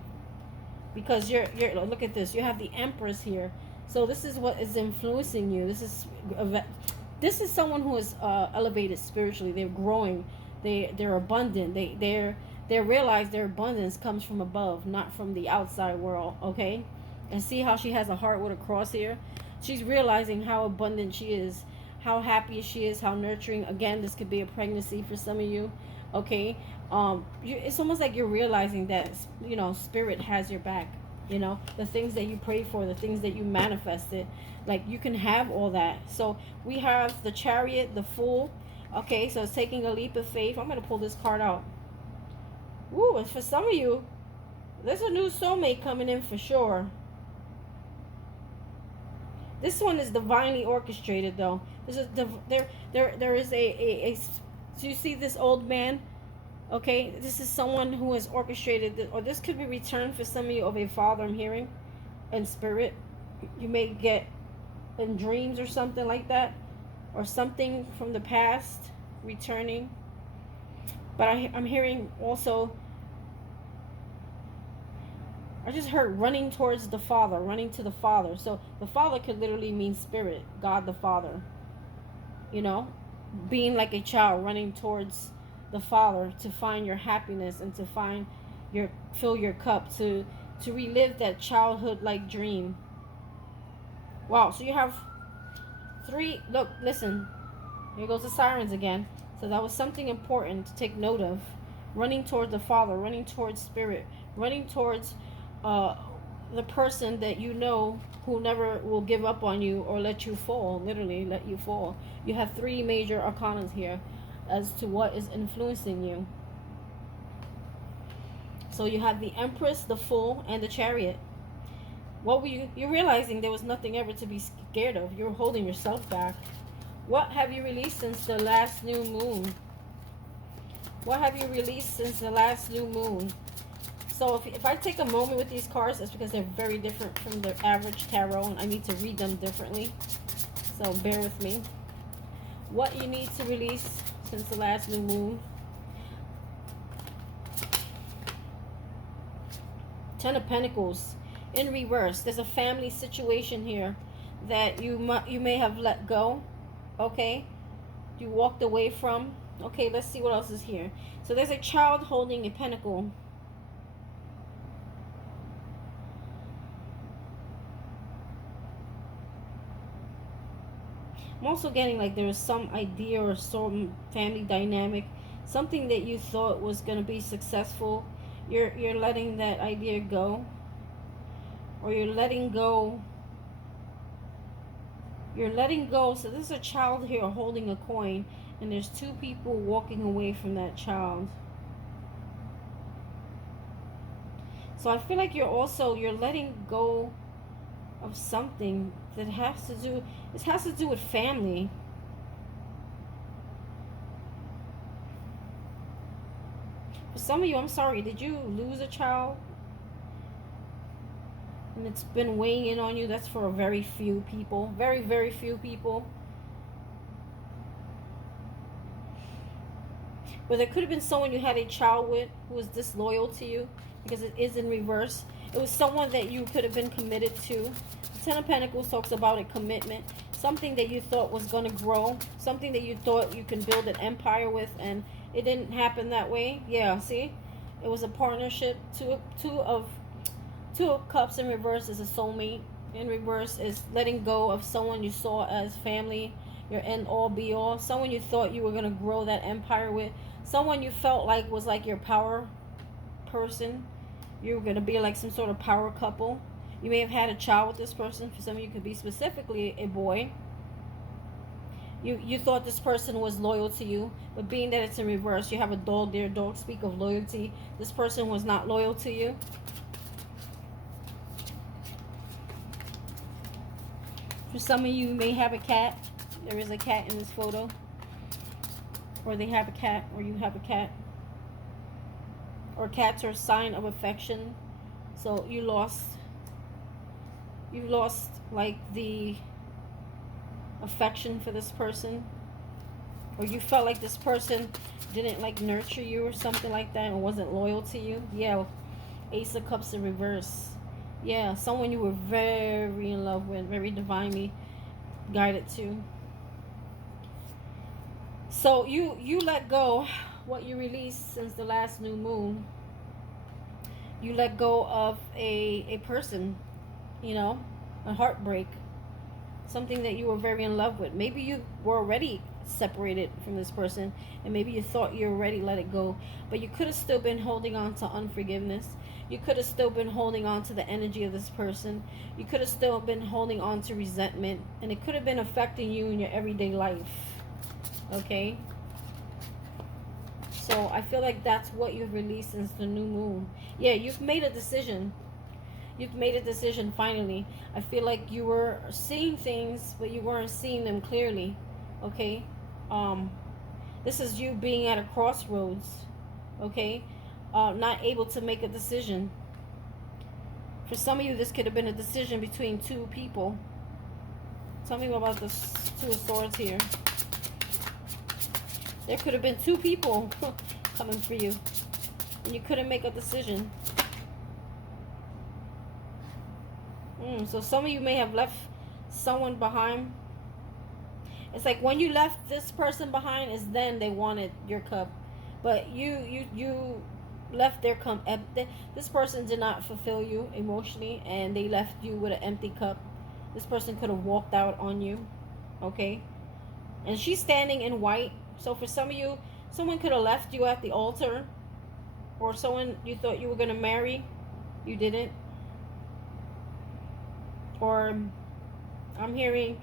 because you're look at this, you have the Empress here. So this is what is influencing you. This is someone who is elevated spiritually. They're growing. They're abundant. They realize their abundance comes from above, not from the outside world. Okay, and see how she has a heart with a cross here. She's realizing how abundant she is, how happy she is, how nurturing. Again, this could be a pregnancy for some of you. Okay, it's almost like you're realizing that, you know, spirit has your back. You know, the things that you pray for, the things that you manifested, like you can have all that. So we have the Chariot, the Fool. Okay, so it's taking a leap of faith. I'm going to pull this card out. Ooh, and for some of you, There's a new soulmate coming in for sure. This one is divinely orchestrated, though. There is a. Do you see this old man? Okay, this is someone who has orchestrated this, or this could be return for some of you of a father. I'm hearing, in spirit, you may get in dreams or something like that, or something from the past returning. But I'm hearing also. I just heard running towards the Father, running to the Father. So the Father could literally mean spirit, God the Father. You know, being like a child, running towards the Father to find your happiness and to find fill your cup, to relive that childhood like dream. Wow, so you have 3, look, listen, here goes the sirens again. So that was something important to take note of. Running towards the Father, running towards spirit, running towards the person that you know who never will give up on you or let you fall, literally let you fall. You have 3 major arcanas here as to what is influencing you. So you have the Empress, the Fool, and the Chariot. What were you're realizing there was nothing ever to be scared of. You're holding yourself back. What have you released since the last new moon? What have you released since the last new moon? So if I take a moment with these cards, it's because they're very different from the average tarot, and I need to read them differently. So bear with me. What you need to release since the last new moon. 10 of Pentacles in reverse. There's a family situation here that you may have let go. Okay, you walked away from. Okay, let's see what else is here. So there's a child holding a pentacle. I'm also getting like there was some idea or some family dynamic, something that you thought was going to be successful. You're letting that idea go, or you're letting go. You're letting go. So there's a child here holding a coin, and there's 2 people walking away from that child. So I feel like you're letting go of something that has to do, it has to do with family. For some of you, I'm sorry, did you lose a child? And it's been weighing in on you. That's for a very few people. Very, very few people. But there could have been someone you had a child with who was disloyal to you, because it is in reverse. It was someone that you could have been committed to. Ten of Pentacles talks about a commitment. Something that you thought was going to grow. Something that you thought you can build an empire with, and it didn't happen that way. Yeah, see? It was a partnership. Two of Cups in reverse is a soulmate. In reverse is letting go of someone you saw as family, your end all be all. Someone you thought you were going to grow that empire with. Someone you felt like was like your power person. You were going to be like some sort of power couple. You may have had a child with this person. For some of you, it could be specifically a boy. You thought this person was loyal to you, but being that it's in reverse, you have a dog there. Dogs speak of loyalty. This person was not loyal to you. For some of you, you may have a cat. There is a cat in this photo. Or they have a cat, or you have a cat. Or cats are a sign of affection. So you lost like the affection for this person, or you felt like this person didn't like nurture you or something like that, and wasn't loyal to you. Yeah, Ace of Cups in reverse. Yeah, someone you were very in love with, very divinely guided to. So you let go what you released since the last new moon. You let go of a person, you know, a heartbreak, something that you were very in love with. Maybe you were already separated from this person, and maybe you thought you already let it go, but you could have still been holding on to unforgiveness. You could have still been holding on to the energy of this person. You could have still been holding on to resentment, and it could have been affecting you in your everyday life. Okay? So I feel like that's what you've released since the new moon. Yeah, you've made a decision. You've made a decision finally. I feel like you were seeing things, but you weren't seeing them clearly. Okay? This is you being at a crossroads. Okay? Not able to make a decision. For some of you, this could have been a decision between two people. Tell me about the Two of Swords here. There could have been two people coming for you, and you couldn't make a decision. So some of you may have left someone behind. It's like when you left this person behind, is then they wanted your cup, but you left their cup empty. This person did not fulfill you emotionally, and they left you with an empty cup. This person could have walked out on you, okay? And she's standing in white. So for some of you, someone could have left you at the altar, or someone you thought you were going to marry, you didn't. Or I'm hearing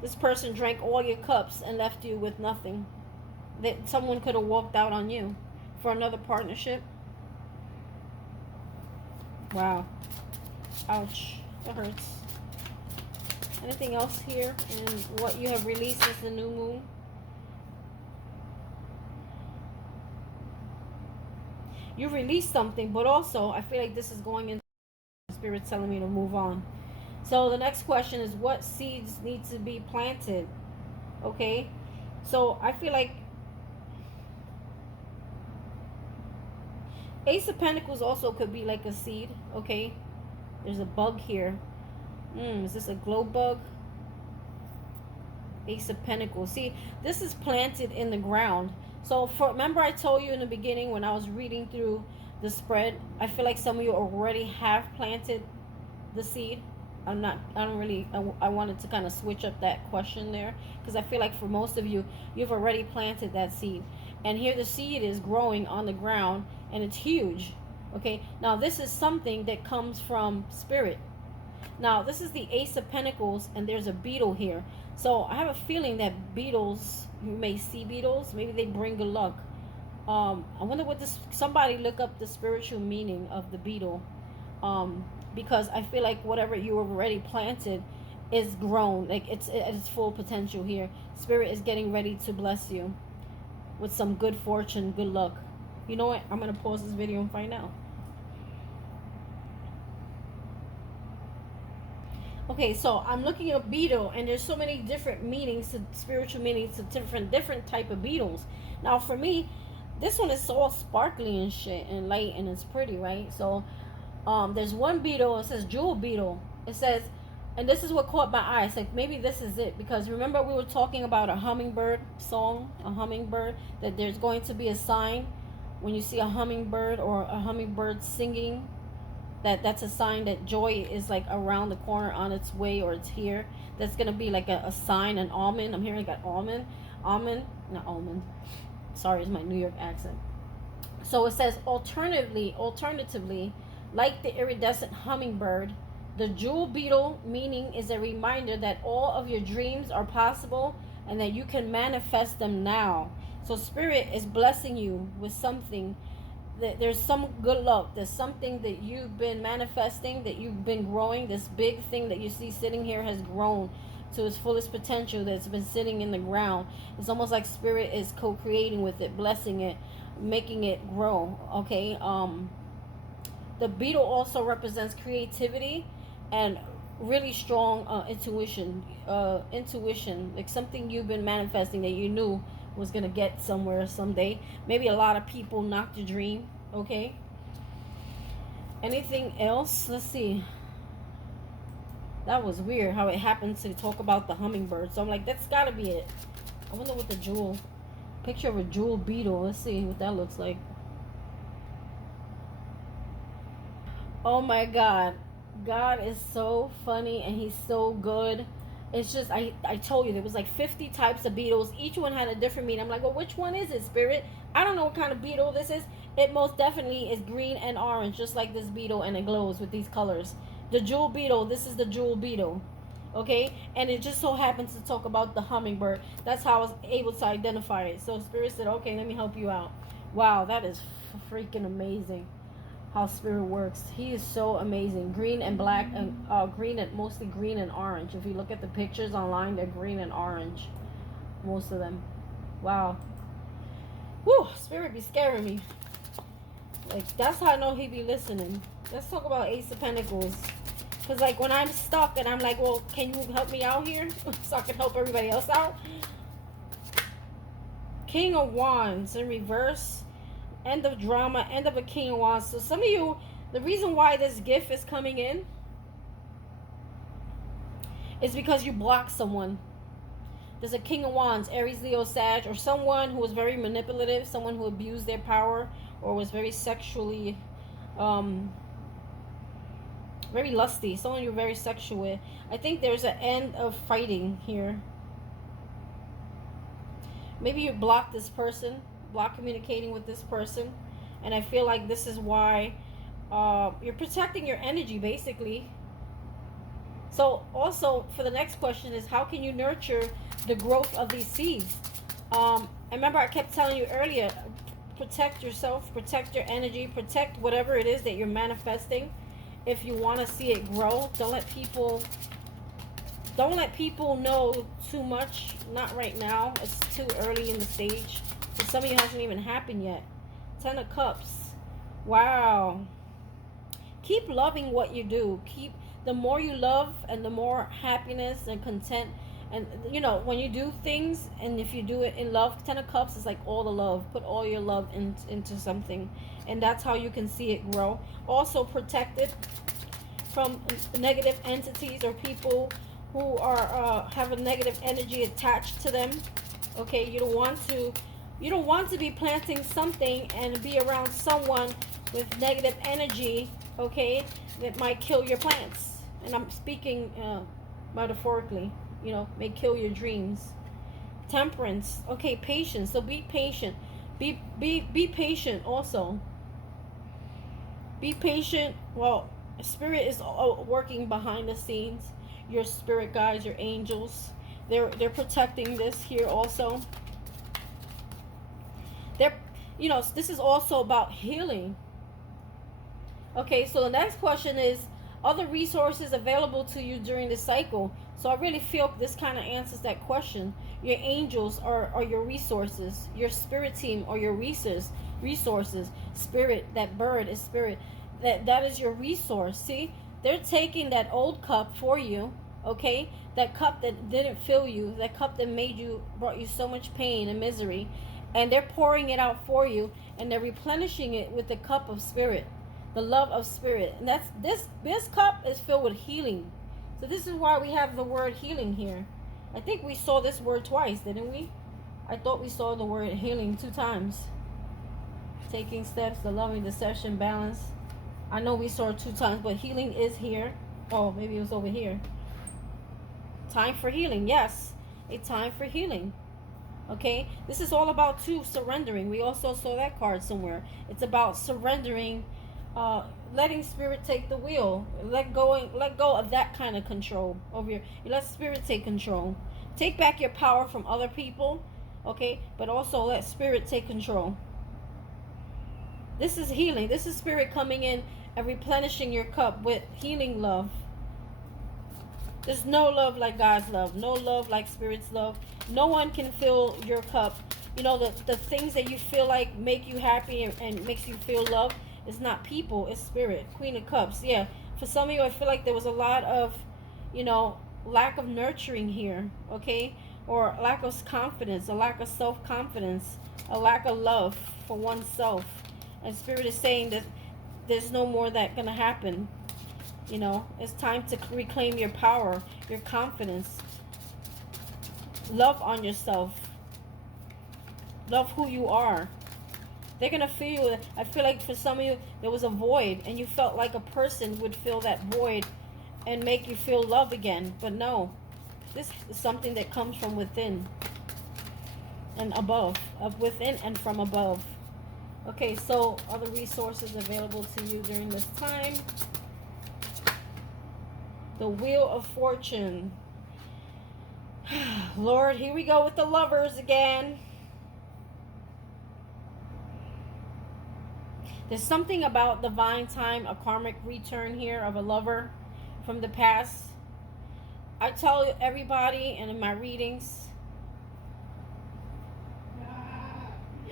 this person drank all your cups and left you with nothing. That someone could have walked out on you for another partnership. Wow. Ouch. That hurts. Anything else here in what you have released since the new moon? You released something, but also I feel like this is going into Spirit telling me to move on. So the next question is, what seeds need to be planted? Okay, so I feel like Ace of Pentacles also could be like a seed. Okay, there's a bug here. Is this a glow bug? Ace of Pentacles. See, this is planted in the ground. So remember I told you in the beginning when I was reading through the spread, I feel like some of you already have planted the seed. I wanted to kind of switch up that question there, because I feel like for most of you, you've already planted that seed. And here the seed is growing on the ground, and it's huge. Okay, now this is something that comes from Spirit. Now this is the Ace of Pentacles, and there's a beetle here. So I have a feeling that beetles, you may see beetles, maybe they bring good luck. I wonder what this, somebody look up the spiritual meaning of the beetle. Because I feel like whatever you have already planted is grown. Like it's at its full potential here. Spirit is getting ready to bless you with some good fortune, good luck. You know what? I'm going to pause this video and find out. Okay, so I'm looking at beetle, and there's so many different meanings, to spiritual meanings to different type of beetles. Now for me, this one is all sparkly and shit and light, and it's pretty, right? So there's one beetle, it says jewel beetle. It says, and this is what caught my eye. It's like, maybe this is it, because remember we were talking about a hummingbird song, a hummingbird, that there's going to be a sign when you see a hummingbird or a hummingbird singing, that's a sign that joy is like around the corner, on its way, or it's here. That's gonna be like a sign, an almond. I'm hearing like an almond, not almond. Sorry, it's my New York accent. So it says, alternatively, like the iridescent hummingbird, the jewel beetle meaning is a reminder that all of your dreams are possible and that you can manifest them now. So Spirit is blessing you with something. That there's some good luck. There's something that you've been manifesting, that you've been growing. This big thing that you see sitting here has grown to its fullest potential, that's been sitting in the ground. It's almost like Spirit is co-creating with it, blessing it, making it grow. Okay. The beetle also represents creativity and really strong intuition, like something you've been manifesting that you knew was gonna get somewhere someday. Maybe a lot of people knocked your dream. Okay, anything else? Let's see. That was weird how it happened to talk about the hummingbird, so I'm like, that's gotta be it. I wonder what the jewel, picture of a jewel beetle, let's see what that looks like. Oh my God, God is so funny and he's so good. It's just, I told you, there was like 50 types of beetles. Each one had a different meaning. I'm like, well, which one is it, Spirit? I don't know what kind of beetle this is. It most definitely is green and orange, just like this beetle, and it glows with these colors. The jewel beetle, this is the jewel beetle. Okay, and it just so happens to talk about the hummingbird. That's how I was able to identify it. So Spirit said, okay, let me help you out. Wow, that is freaking amazing how Spirit works. He is so amazing. Green and black, and green, and mostly green and orange. If you look at the pictures online, they're green and orange, most of them. Wow. Whew, Spirit be scaring me. Like, that's how I know he be listening. Let's talk about Ace of Pentacles. Because, like, when I'm stuck and I'm like, well, can you help me out here so I can help everybody else out? King of Wands in reverse. End of drama. End of a King of Wands. So some of you, the reason why this gift is coming in is because you blocked someone. There's a King of Wands, Aries, Leo, Sag, or someone who was very manipulative, someone who abused their power, or was very sexually, very lusty, someone you're very sexual with. I think there's an end of fighting here. Maybe you block this person, block communicating with this person, and I feel like this is why you're protecting your energy, basically. So also for the next question is, how can you nurture the growth of these seeds? I remember I kept telling you earlier, protect yourself, protect your energy, protect whatever it is that you're manifesting. If you want to see it grow, don't let people know too much. Not right now. It's too early in the stage. For some of you, it hasn't even happened yet. 10 of Cups. Wow. Keep loving what you do. The more you love, and the more happiness and content, and you know, when you do things, and if you do it in love, 10 of Cups is like all the love. Put all your love into something, and that's how you can see it grow. Also protect it from negative entities or people who are have a negative energy attached to them. Okay, you don't want to be planting something and be around someone with negative energy, okay, that might kill your plants. And I'm speaking metaphorically, you know, may kill your dreams. Temperance. Okay, patience. So be patient. Be patient also. Be patient. Well, Spirit is working behind the scenes. Your spirit guides, your angels, they're protecting this here also. You know, this is also about healing. Okay, so the next question is, other resources available to you during this cycle. So I really feel this kind of answers that question. Your angels are your resources. Your spirit team are your resources. Spirit, that bird is spirit. That is your resource. See, they're taking that old cup for you. Okay, that cup that didn't fill you, that cup that brought you so much pain and misery, and they're pouring it out for you, and they're replenishing it with the cup of spirit, the love of spirit. And that's this cup is filled with healing. So this is why we have the word healing here. I think we saw this word twice, didn't we? I thought we saw the word healing 2 times. Taking steps, the loving, deception, balance. I know we saw it 2 times, but healing is here. Oh, maybe it was over here. Time for healing. Yes, a time for healing. Okay, this is all about surrendering. We also saw that card somewhere. It's about surrendering, letting spirit take the wheel. Let go of that kind of control over you let spirit take control. Take back your power from other people, okay, but also let spirit take control. This is healing. This is spirit coming in and replenishing your cup with healing love. There's no love like God's love. No love like Spirit's love. No one can fill your cup. You know, the things that you feel like make you happy and makes you feel love is not people, it's Spirit. Queen of Cups. Yeah. For some of you, I feel like there was a lot of, you know, lack of nurturing here. Okay? Or lack of confidence. A lack of self-confidence. A lack of love for oneself. And Spirit is saying that there's no more that gonna happen. You know, it's time to reclaim your power, your confidence. Love on yourself. Love who you are. They're going to feel you. I feel like for some of you, there was a void, and you felt like a person would fill that void and make you feel love again. But no, this is something that comes from within and above, of within and from above. Okay, so other resources available to you during this time. The Wheel of Fortune. Lord, here we go with the Lovers again. There's something about divine time, a karmic return here of a lover from the past. I tell everybody, and in my readings,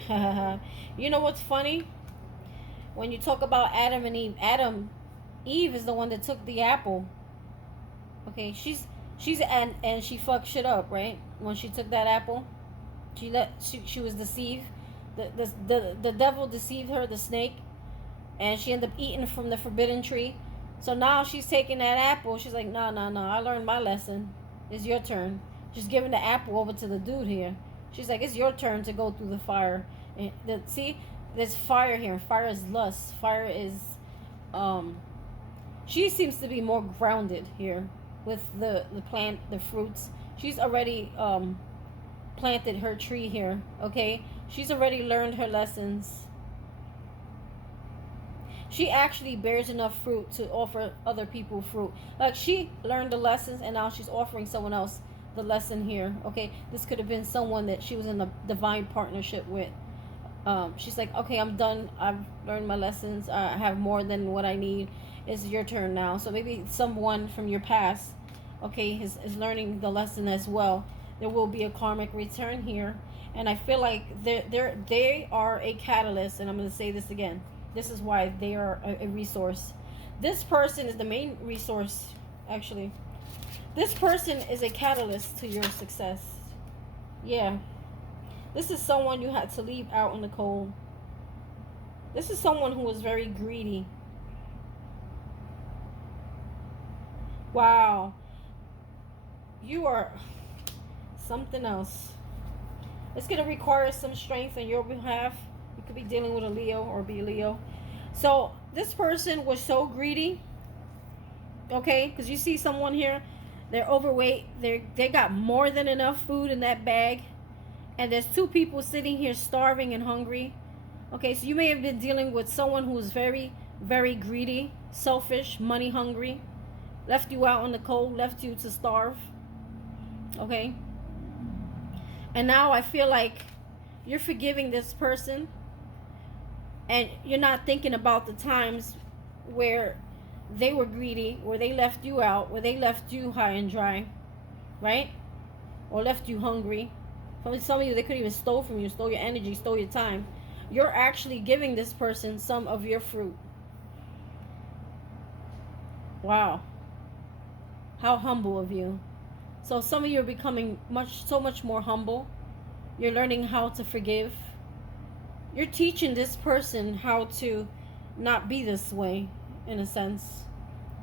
you know what's funny? When you talk about Adam and Eve, Eve is the one that took the apple. Okay, she's and she fucked shit up, right? When she took that apple, she was deceived. The devil deceived her, the snake, and she ended up eating from the forbidden tree. So now she's taking that apple. She's like, no, I learned my lesson. It's your turn. She's giving the apple over to the dude here. She's like, it's your turn to go through the fire. And see, there's fire here. Fire is lust. Fire is, she seems to be more grounded here with the plant, the fruits. She's already planted her tree here, okay? She's already learned her lessons. She actually bears enough fruit to offer other people fruit. Like, she learned the lessons, and now she's offering someone else the lesson here, okay? This could have been someone that she was in a divine partnership with. She's like, okay, I'm done. I've learned my lessons. I have more than what I need. It's your turn now. So maybe someone from your past, okay, is learning the lesson as well. There will be a karmic return here. And I feel like they are a catalyst, and I'm going to say this again. This is why they are a resource. This person is the main resource, actually. This person is a catalyst to your success. Yeah. This is someone you had to leave out in the cold. This is someone who was very greedy. Wow. You are something else. It's going to require some strength on your behalf. You could be dealing with a Leo or be a Leo. So this person was so greedy. Okay, because you see someone here, they're overweight. They got more than enough food in that bag. And there's two people sitting here starving and hungry. Okay, so you may have been dealing with someone who is very, very greedy, selfish, money hungry. Left you out in the cold, left you to starve. Okay. And now I feel like you're forgiving this person. And you're not thinking about the times where they were greedy, where they left you out, where they left you high and dry. Right? Or left you hungry. Some of you, they could even stole from you, stole your energy, stole your time. You're actually giving this person some of your fruit. Wow. How humble of you. So some of you are becoming so much more humble. You're learning how to forgive. You're teaching this person how to not be this way, in a sense.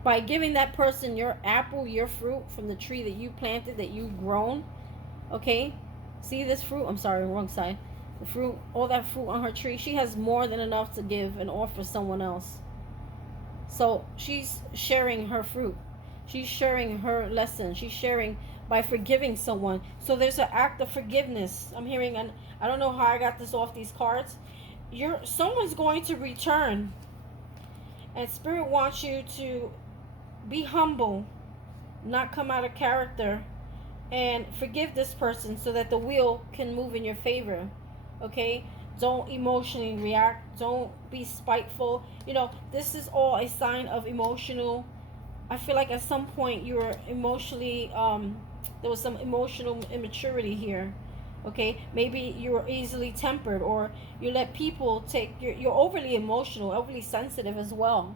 By giving that person your apple, your fruit from the tree that you planted, that you've grown. Okay? See this fruit? I'm sorry, wrong side. The fruit, all that fruit on her tree. She has more than enough to give and offer someone else. So she's sharing her fruit. She's sharing her lesson. She's sharing by forgiving someone. So there's an act of forgiveness. I'm hearing, and I don't know how I got this off these cards. Someone's going to return. And Spirit wants you to be humble, not come out of character, and forgive this person so that the wheel can move in your favor. Okay? Don't emotionally react. Don't be spiteful. You know, this is all a sign of emotional. I feel like at some point you were emotionally, there was some emotional immaturity here. Okay? Maybe you were easily tempered, or you let people you're overly emotional, overly sensitive as well.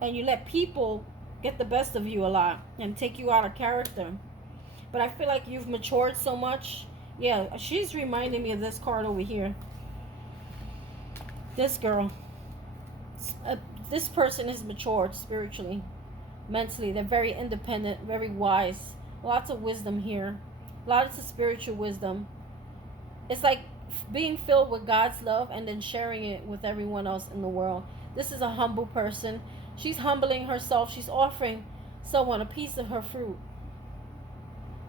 And you let people get the best of you a lot and take you out of character. But I feel like you've matured so much. Yeah, she's reminding me of this card over here. This girl. This person is matured spiritually, mentally. They're very independent, very wise. Lots of wisdom here. Lots of spiritual wisdom. It's like being filled with God's love and then sharing it with everyone else in the world. This is a humble person. She's humbling herself. She's offering someone a piece of her fruit.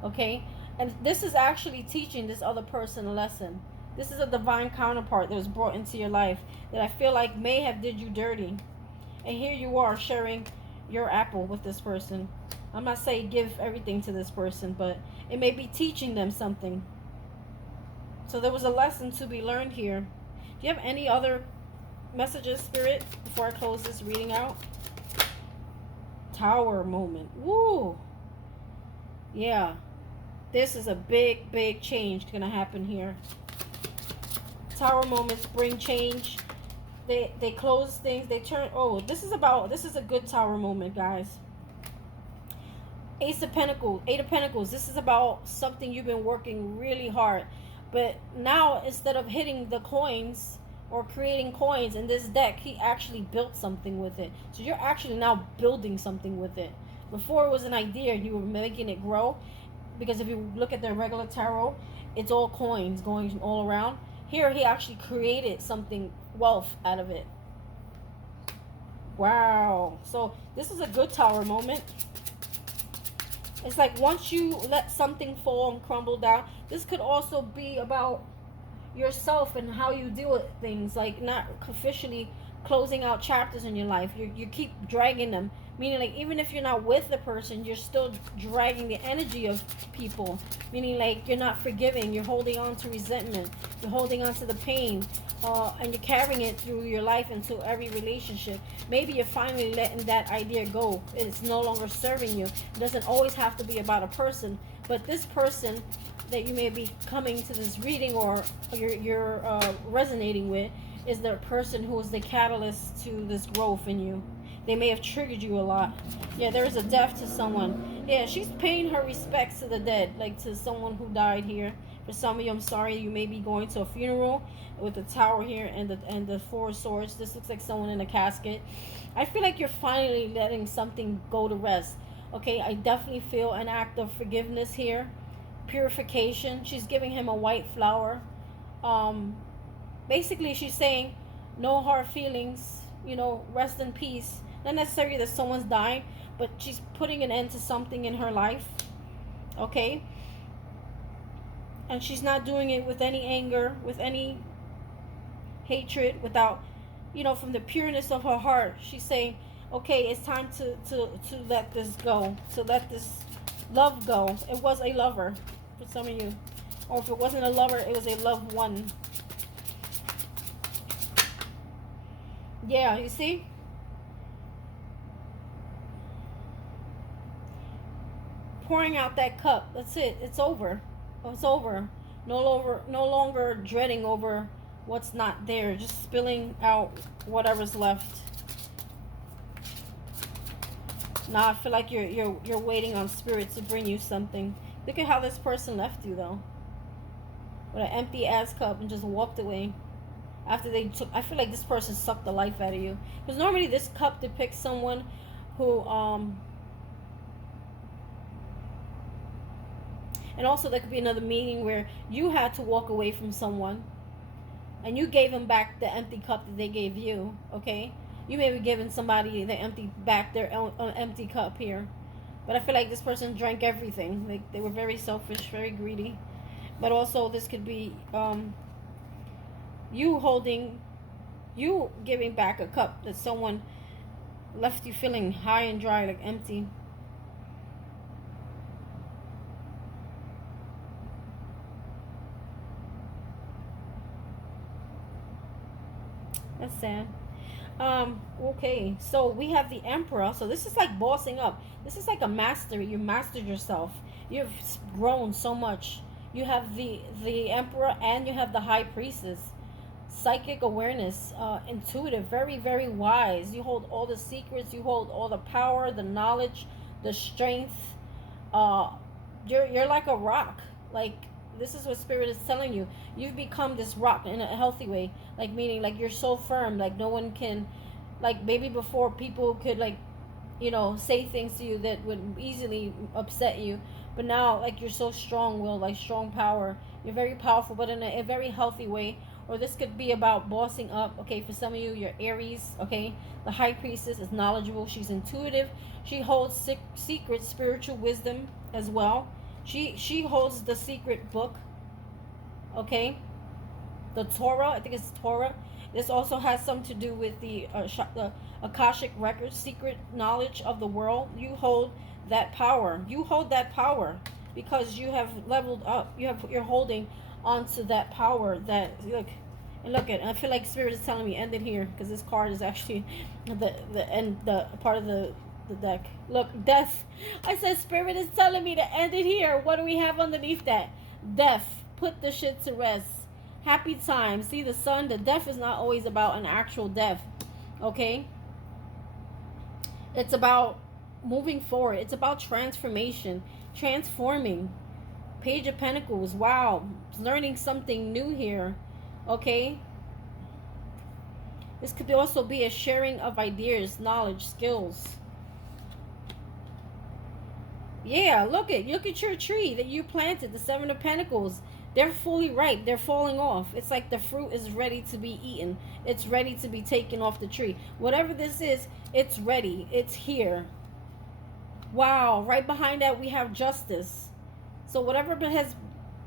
Okay? And this is actually teaching this other person a lesson. This is a divine counterpart that was brought into your life that I feel like may have did you dirty. And here you are sharing your apple with this person. I'm not saying give everything to this person, but it may be teaching them something. So there was a lesson to be learned here. Do you have any other messages, Spirit, before I close this reading out? Tower moment. Woo! Yeah. This is a big, big change gonna happen here. Tower moments bring change. They close things. They turn. Oh, this is a good tower moment, guys. Ace of Pentacles. Eight of Pentacles. This is about something you've been working really hard. But now, instead of hitting the coins or creating coins in this deck, he actually built something with it. So you're actually now building something with it. Before it was an idea and you were making it grow. Because if you look at the regular tarot, it's all coins going all around. Here, he actually created something, wealth out of it. Wow. So this is a good tower moment. It's like once you let something fall and crumble down, this could also be about yourself and how you deal with things, like not officially closing out chapters in your life. You keep dragging them, meaning like even if you're not with the person, you're still dragging the energy of people, meaning like you're not forgiving, you're holding on to resentment, you're holding on to the pain, and you're carrying it through your life into every relationship. Maybe you're finally letting that idea go. It's no longer serving you. It doesn't always have to be about a person, but this person that you may be coming to this reading or you're resonating with is the person who is the catalyst to this growth in you. They may have triggered you a lot. Yeah, there is a death to someone. Yeah, she's paying her respects to the dead, like to someone who died here. For some of you, I'm sorry, you may be going to a funeral with the tower here and the Four of Swords. This looks like someone in a casket. I feel like you're finally letting something go to rest. Okay, I definitely feel an act of forgiveness here. Purification. She's giving him a white flower. Basically, she's saying no hard feelings, you know, rest in peace. Not necessarily that someone's dying, but she's putting an end to something in her life. Okay? And she's not doing it with any anger, with any hatred, without, you know, from the pureness of her heart. She's saying, okay, it's time to let this go, to let this love go. It was a lover for some of you. Or if it wasn't a lover, it was a loved one. Yeah, you see? Pouring out that cup. That's it. It's over. It's over. No longer dreading over what's not there. Just spilling out whatever's left. Now I feel like you're waiting on spirit to bring you something. Look at how this person left you though. With an empty ass cup and just walked away. After they took, I feel like this person sucked the life out of you. Because normally this cup depicts someone who, and also there could be another meaning where you had to walk away from someone, and you gave them back the empty cup that they gave you. Okay, you may be giving somebody the their empty cup here, but I feel like this person drank everything. Like they were very selfish, very greedy. But also this could be, you giving back a cup that someone left you feeling high and dry, like empty. That's sad. Okay, so we have the Emperor. So this is like bossing up. This is like a mastery. You mastered yourself. You've grown so much. You have the Emperor and you have the High Priestess. Psychic awareness, intuitive, very, very wise. You hold all the secrets. You hold all the power, the knowledge, the strength. You're like a rock. Like, this is what Spirit is telling you. You've become this rock in a healthy way. Like, meaning, like, you're so firm. Like, no one can, like, maybe before people could, like, you know, say things to you that would easily upset you. But now, like, you're so strong-willed, like, strong power. You're very powerful, but in a very healthy way. Or this could be about bossing up. Okay, for some of you, you're Aries. Okay, the High Priestess is knowledgeable. She's intuitive. She holds secret spiritual wisdom as well. She holds the secret book. Okay, the Torah. I think it's Torah. This also has something to do with the Akashic records, secret knowledge of the world. You hold that power. You hold that power because you have leveled up. You're holding onto that power. That look, and look at. I feel like Spirit is telling me end it here because this card is actually the part of the deck. Look, death. I said Spirit is telling me to end it here. What do we have underneath that? Death. Put the shit to rest. Happy time. See the sun. The death is not always about an actual death. Okay. It's about moving forward. It's about transformation. Transforming. Page of Pentacles. Wow. Learning something new here. Okay. This could also be a sharing of ideas, knowledge, skills. Yeah, look at your tree that you planted, the Seven of Pentacles. They're fully ripe. They're falling off. It's like the fruit is ready to be eaten. It's ready to be taken off the tree. Whatever this is, it's ready. It's here. Wow. Right behind that, we have justice. So whatever has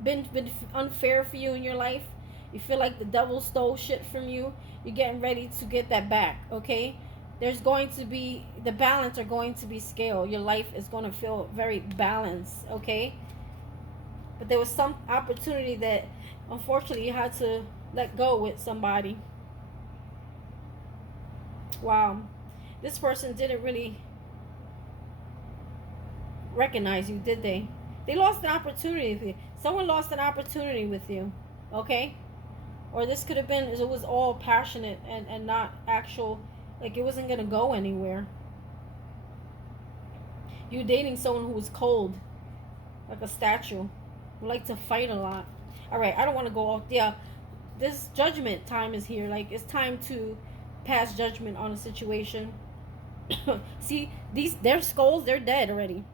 been unfair for you in your life, you feel like the devil stole shit from you, you're getting ready to get that back, okay? There's going to be, the balance are going to be scale. Your life is going to feel very balanced, okay? But there was some opportunity that, unfortunately, you had to let go with somebody. Wow. This person didn't really recognize you, did they? They lost an opportunity with you. Someone lost an opportunity with you, okay? Or this could have been, it was all passionate and not actual, like it wasn't going to go anywhere. You're dating someone who was cold, like a statue, who like to fight a lot. All right, I don't want to go off. Yeah, this judgment time is here. Like, it's time to pass judgment on a situation. See, their skulls, they're dead already.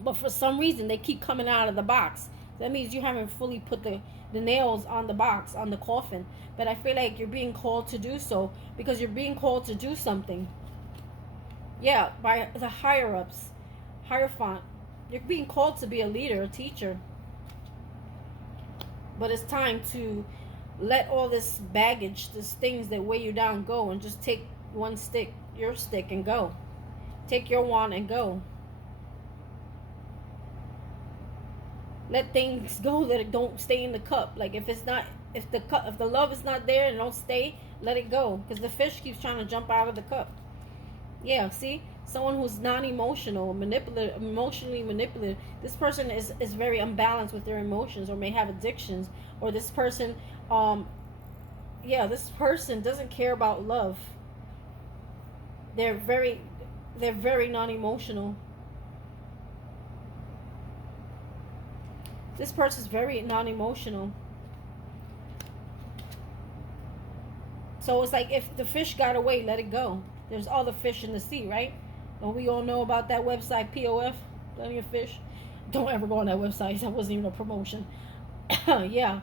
But for some reason, they keep coming out of the box. That means you haven't fully put the nails on the box, on the coffin. But I feel like you're being called to do so because you're being called to do something. Yeah, by the higher-ups, Hierophant. You're being called to be a leader, a teacher. But it's time to let all this baggage, these things that weigh you down, go and just take one stick, your stick, and go. Take your wand and go. Let things go that don't stay in the cup. Like if the love is not there and don't stay, let it go. Because the fish keeps trying to jump out of the cup. Yeah, see? Someone who's non-emotional, emotionally manipulative. This person is very unbalanced with their emotions or may have addictions. Or this person, this person doesn't care about love. They're very non-emotional. This person's very non-emotional. So it's like if the fish got away, let it go. There's all the fish in the sea, right? Don't we all know about that website, POF? Plenty of fish. Don't ever go on that website. That wasn't even a promotion. Yeah.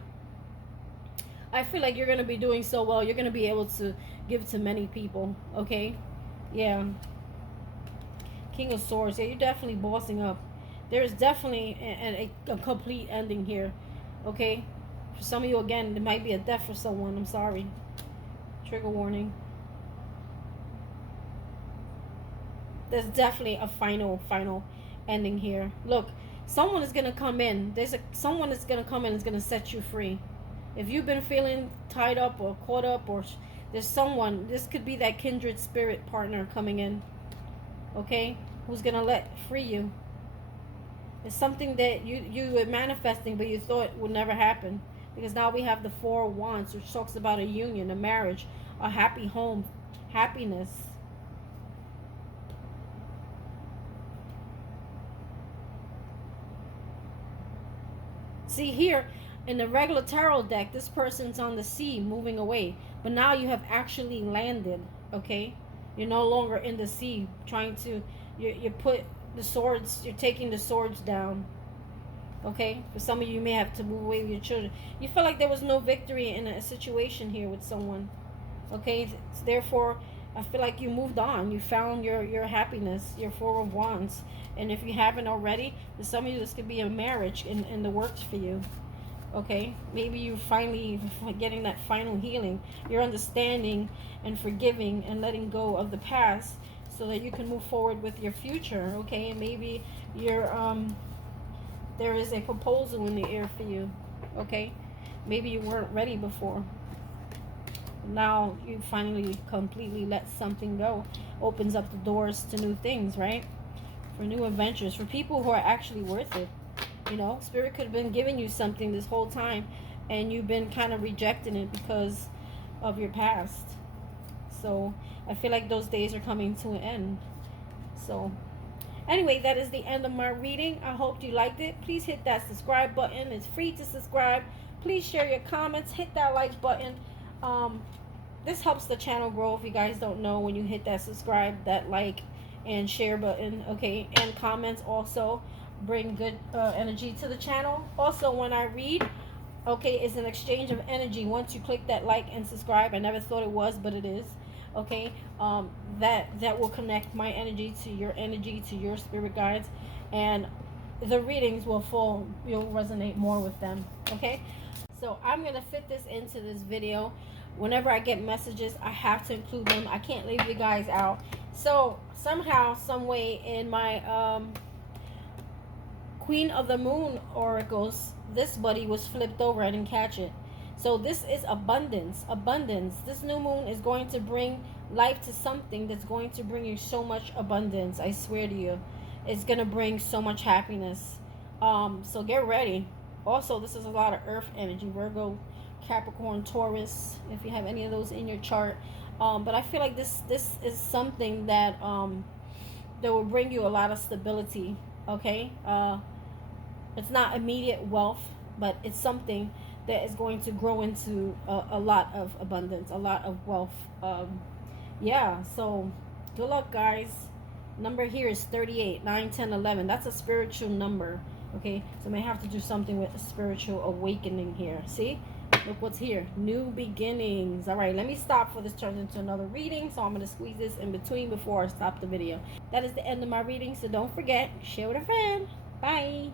I feel like you're going to be doing so well. You're going to be able to give to many people, okay? Yeah. King of Swords. Yeah, you're definitely bossing up. There is definitely a complete ending here, okay? For some of you, again, it might be a death for someone. I'm sorry. Trigger warning. There's definitely a final ending here. Look, someone is going to come in. Someone is going to come in and is going to set you free. If you've been feeling tied up or caught up, or there's someone, this could be that kindred spirit partner coming in, okay? Who's going to free you. It's something that you were manifesting, but you thought would never happen. Because now we have the Four of Wands, which talks about a union, a marriage, a happy home, happiness. See here, in the regular tarot deck, this person's on the sea, moving away. But now you have actually landed, okay? You're no longer in the sea, trying to, you put the swords, you're taking the swords down, okay? For some of you may have to move away with your children. You feel like there was no victory in a situation here with someone, okay? So therefore, I feel like you moved on. You found your happiness, your Four of Wands. And if you haven't already, for some of you, this could be a marriage in the works for you. Okay, maybe you're finally getting that final healing. You're understanding and forgiving and letting go of the past so that you can move forward with your future. Okay, maybe you're there is a proposal in the air for you. Okay, maybe you weren't ready before. Now you finally completely let something go. Opens up the doors to new things, right? For new adventures, for people who are actually worth it. You know, Spirit could have been giving you something this whole time and you've been kind of rejecting it because of your past. So I feel like those days are coming to an end. So anyway, that is the end of my reading. I hope you liked it. Please hit that subscribe button. It's free to subscribe. Please share your comments. Hit that like button. This helps the channel grow. If you guys don't know, when you hit that subscribe, that like and share button, okay, and comments also bring good energy to the channel. Also, when I read, okay, it's an exchange of energy. Once you click that like and subscribe, I never thought it was, but it is. Okay, that will connect my energy to your spirit guides, and the readings will fall. You'll resonate more with them. Okay, so I'm gonna fit this into this video. Whenever I get messages, I have to include them. I can't leave you guys out. So somehow, some way, in my Queen of the Moon oracles, this buddy was flipped over. I didn't catch it. So this is abundance. Abundance. This new moon is going to bring life to something that's going to bring you so much abundance. I swear to you. It's going to bring so much happiness. So get ready. Also, this is a lot of earth energy. Virgo, Capricorn, Taurus, if you have any of those in your chart. But I feel like this is something that that will bring you a lot of stability. Okay, it's not immediate wealth, but it's something that is going to grow into a lot of abundance, a lot of wealth. Yeah, so good luck, guys. Number here is 38, 9, 10, 11. That's a spiritual number. Okay, so I may have to do something with a spiritual awakening here. See, look what's here. New beginnings. All right, let me stop for this turns into another reading. So I'm going to squeeze this in between before I stop the video. That is the end of my reading. So don't forget, share with a friend. Bye.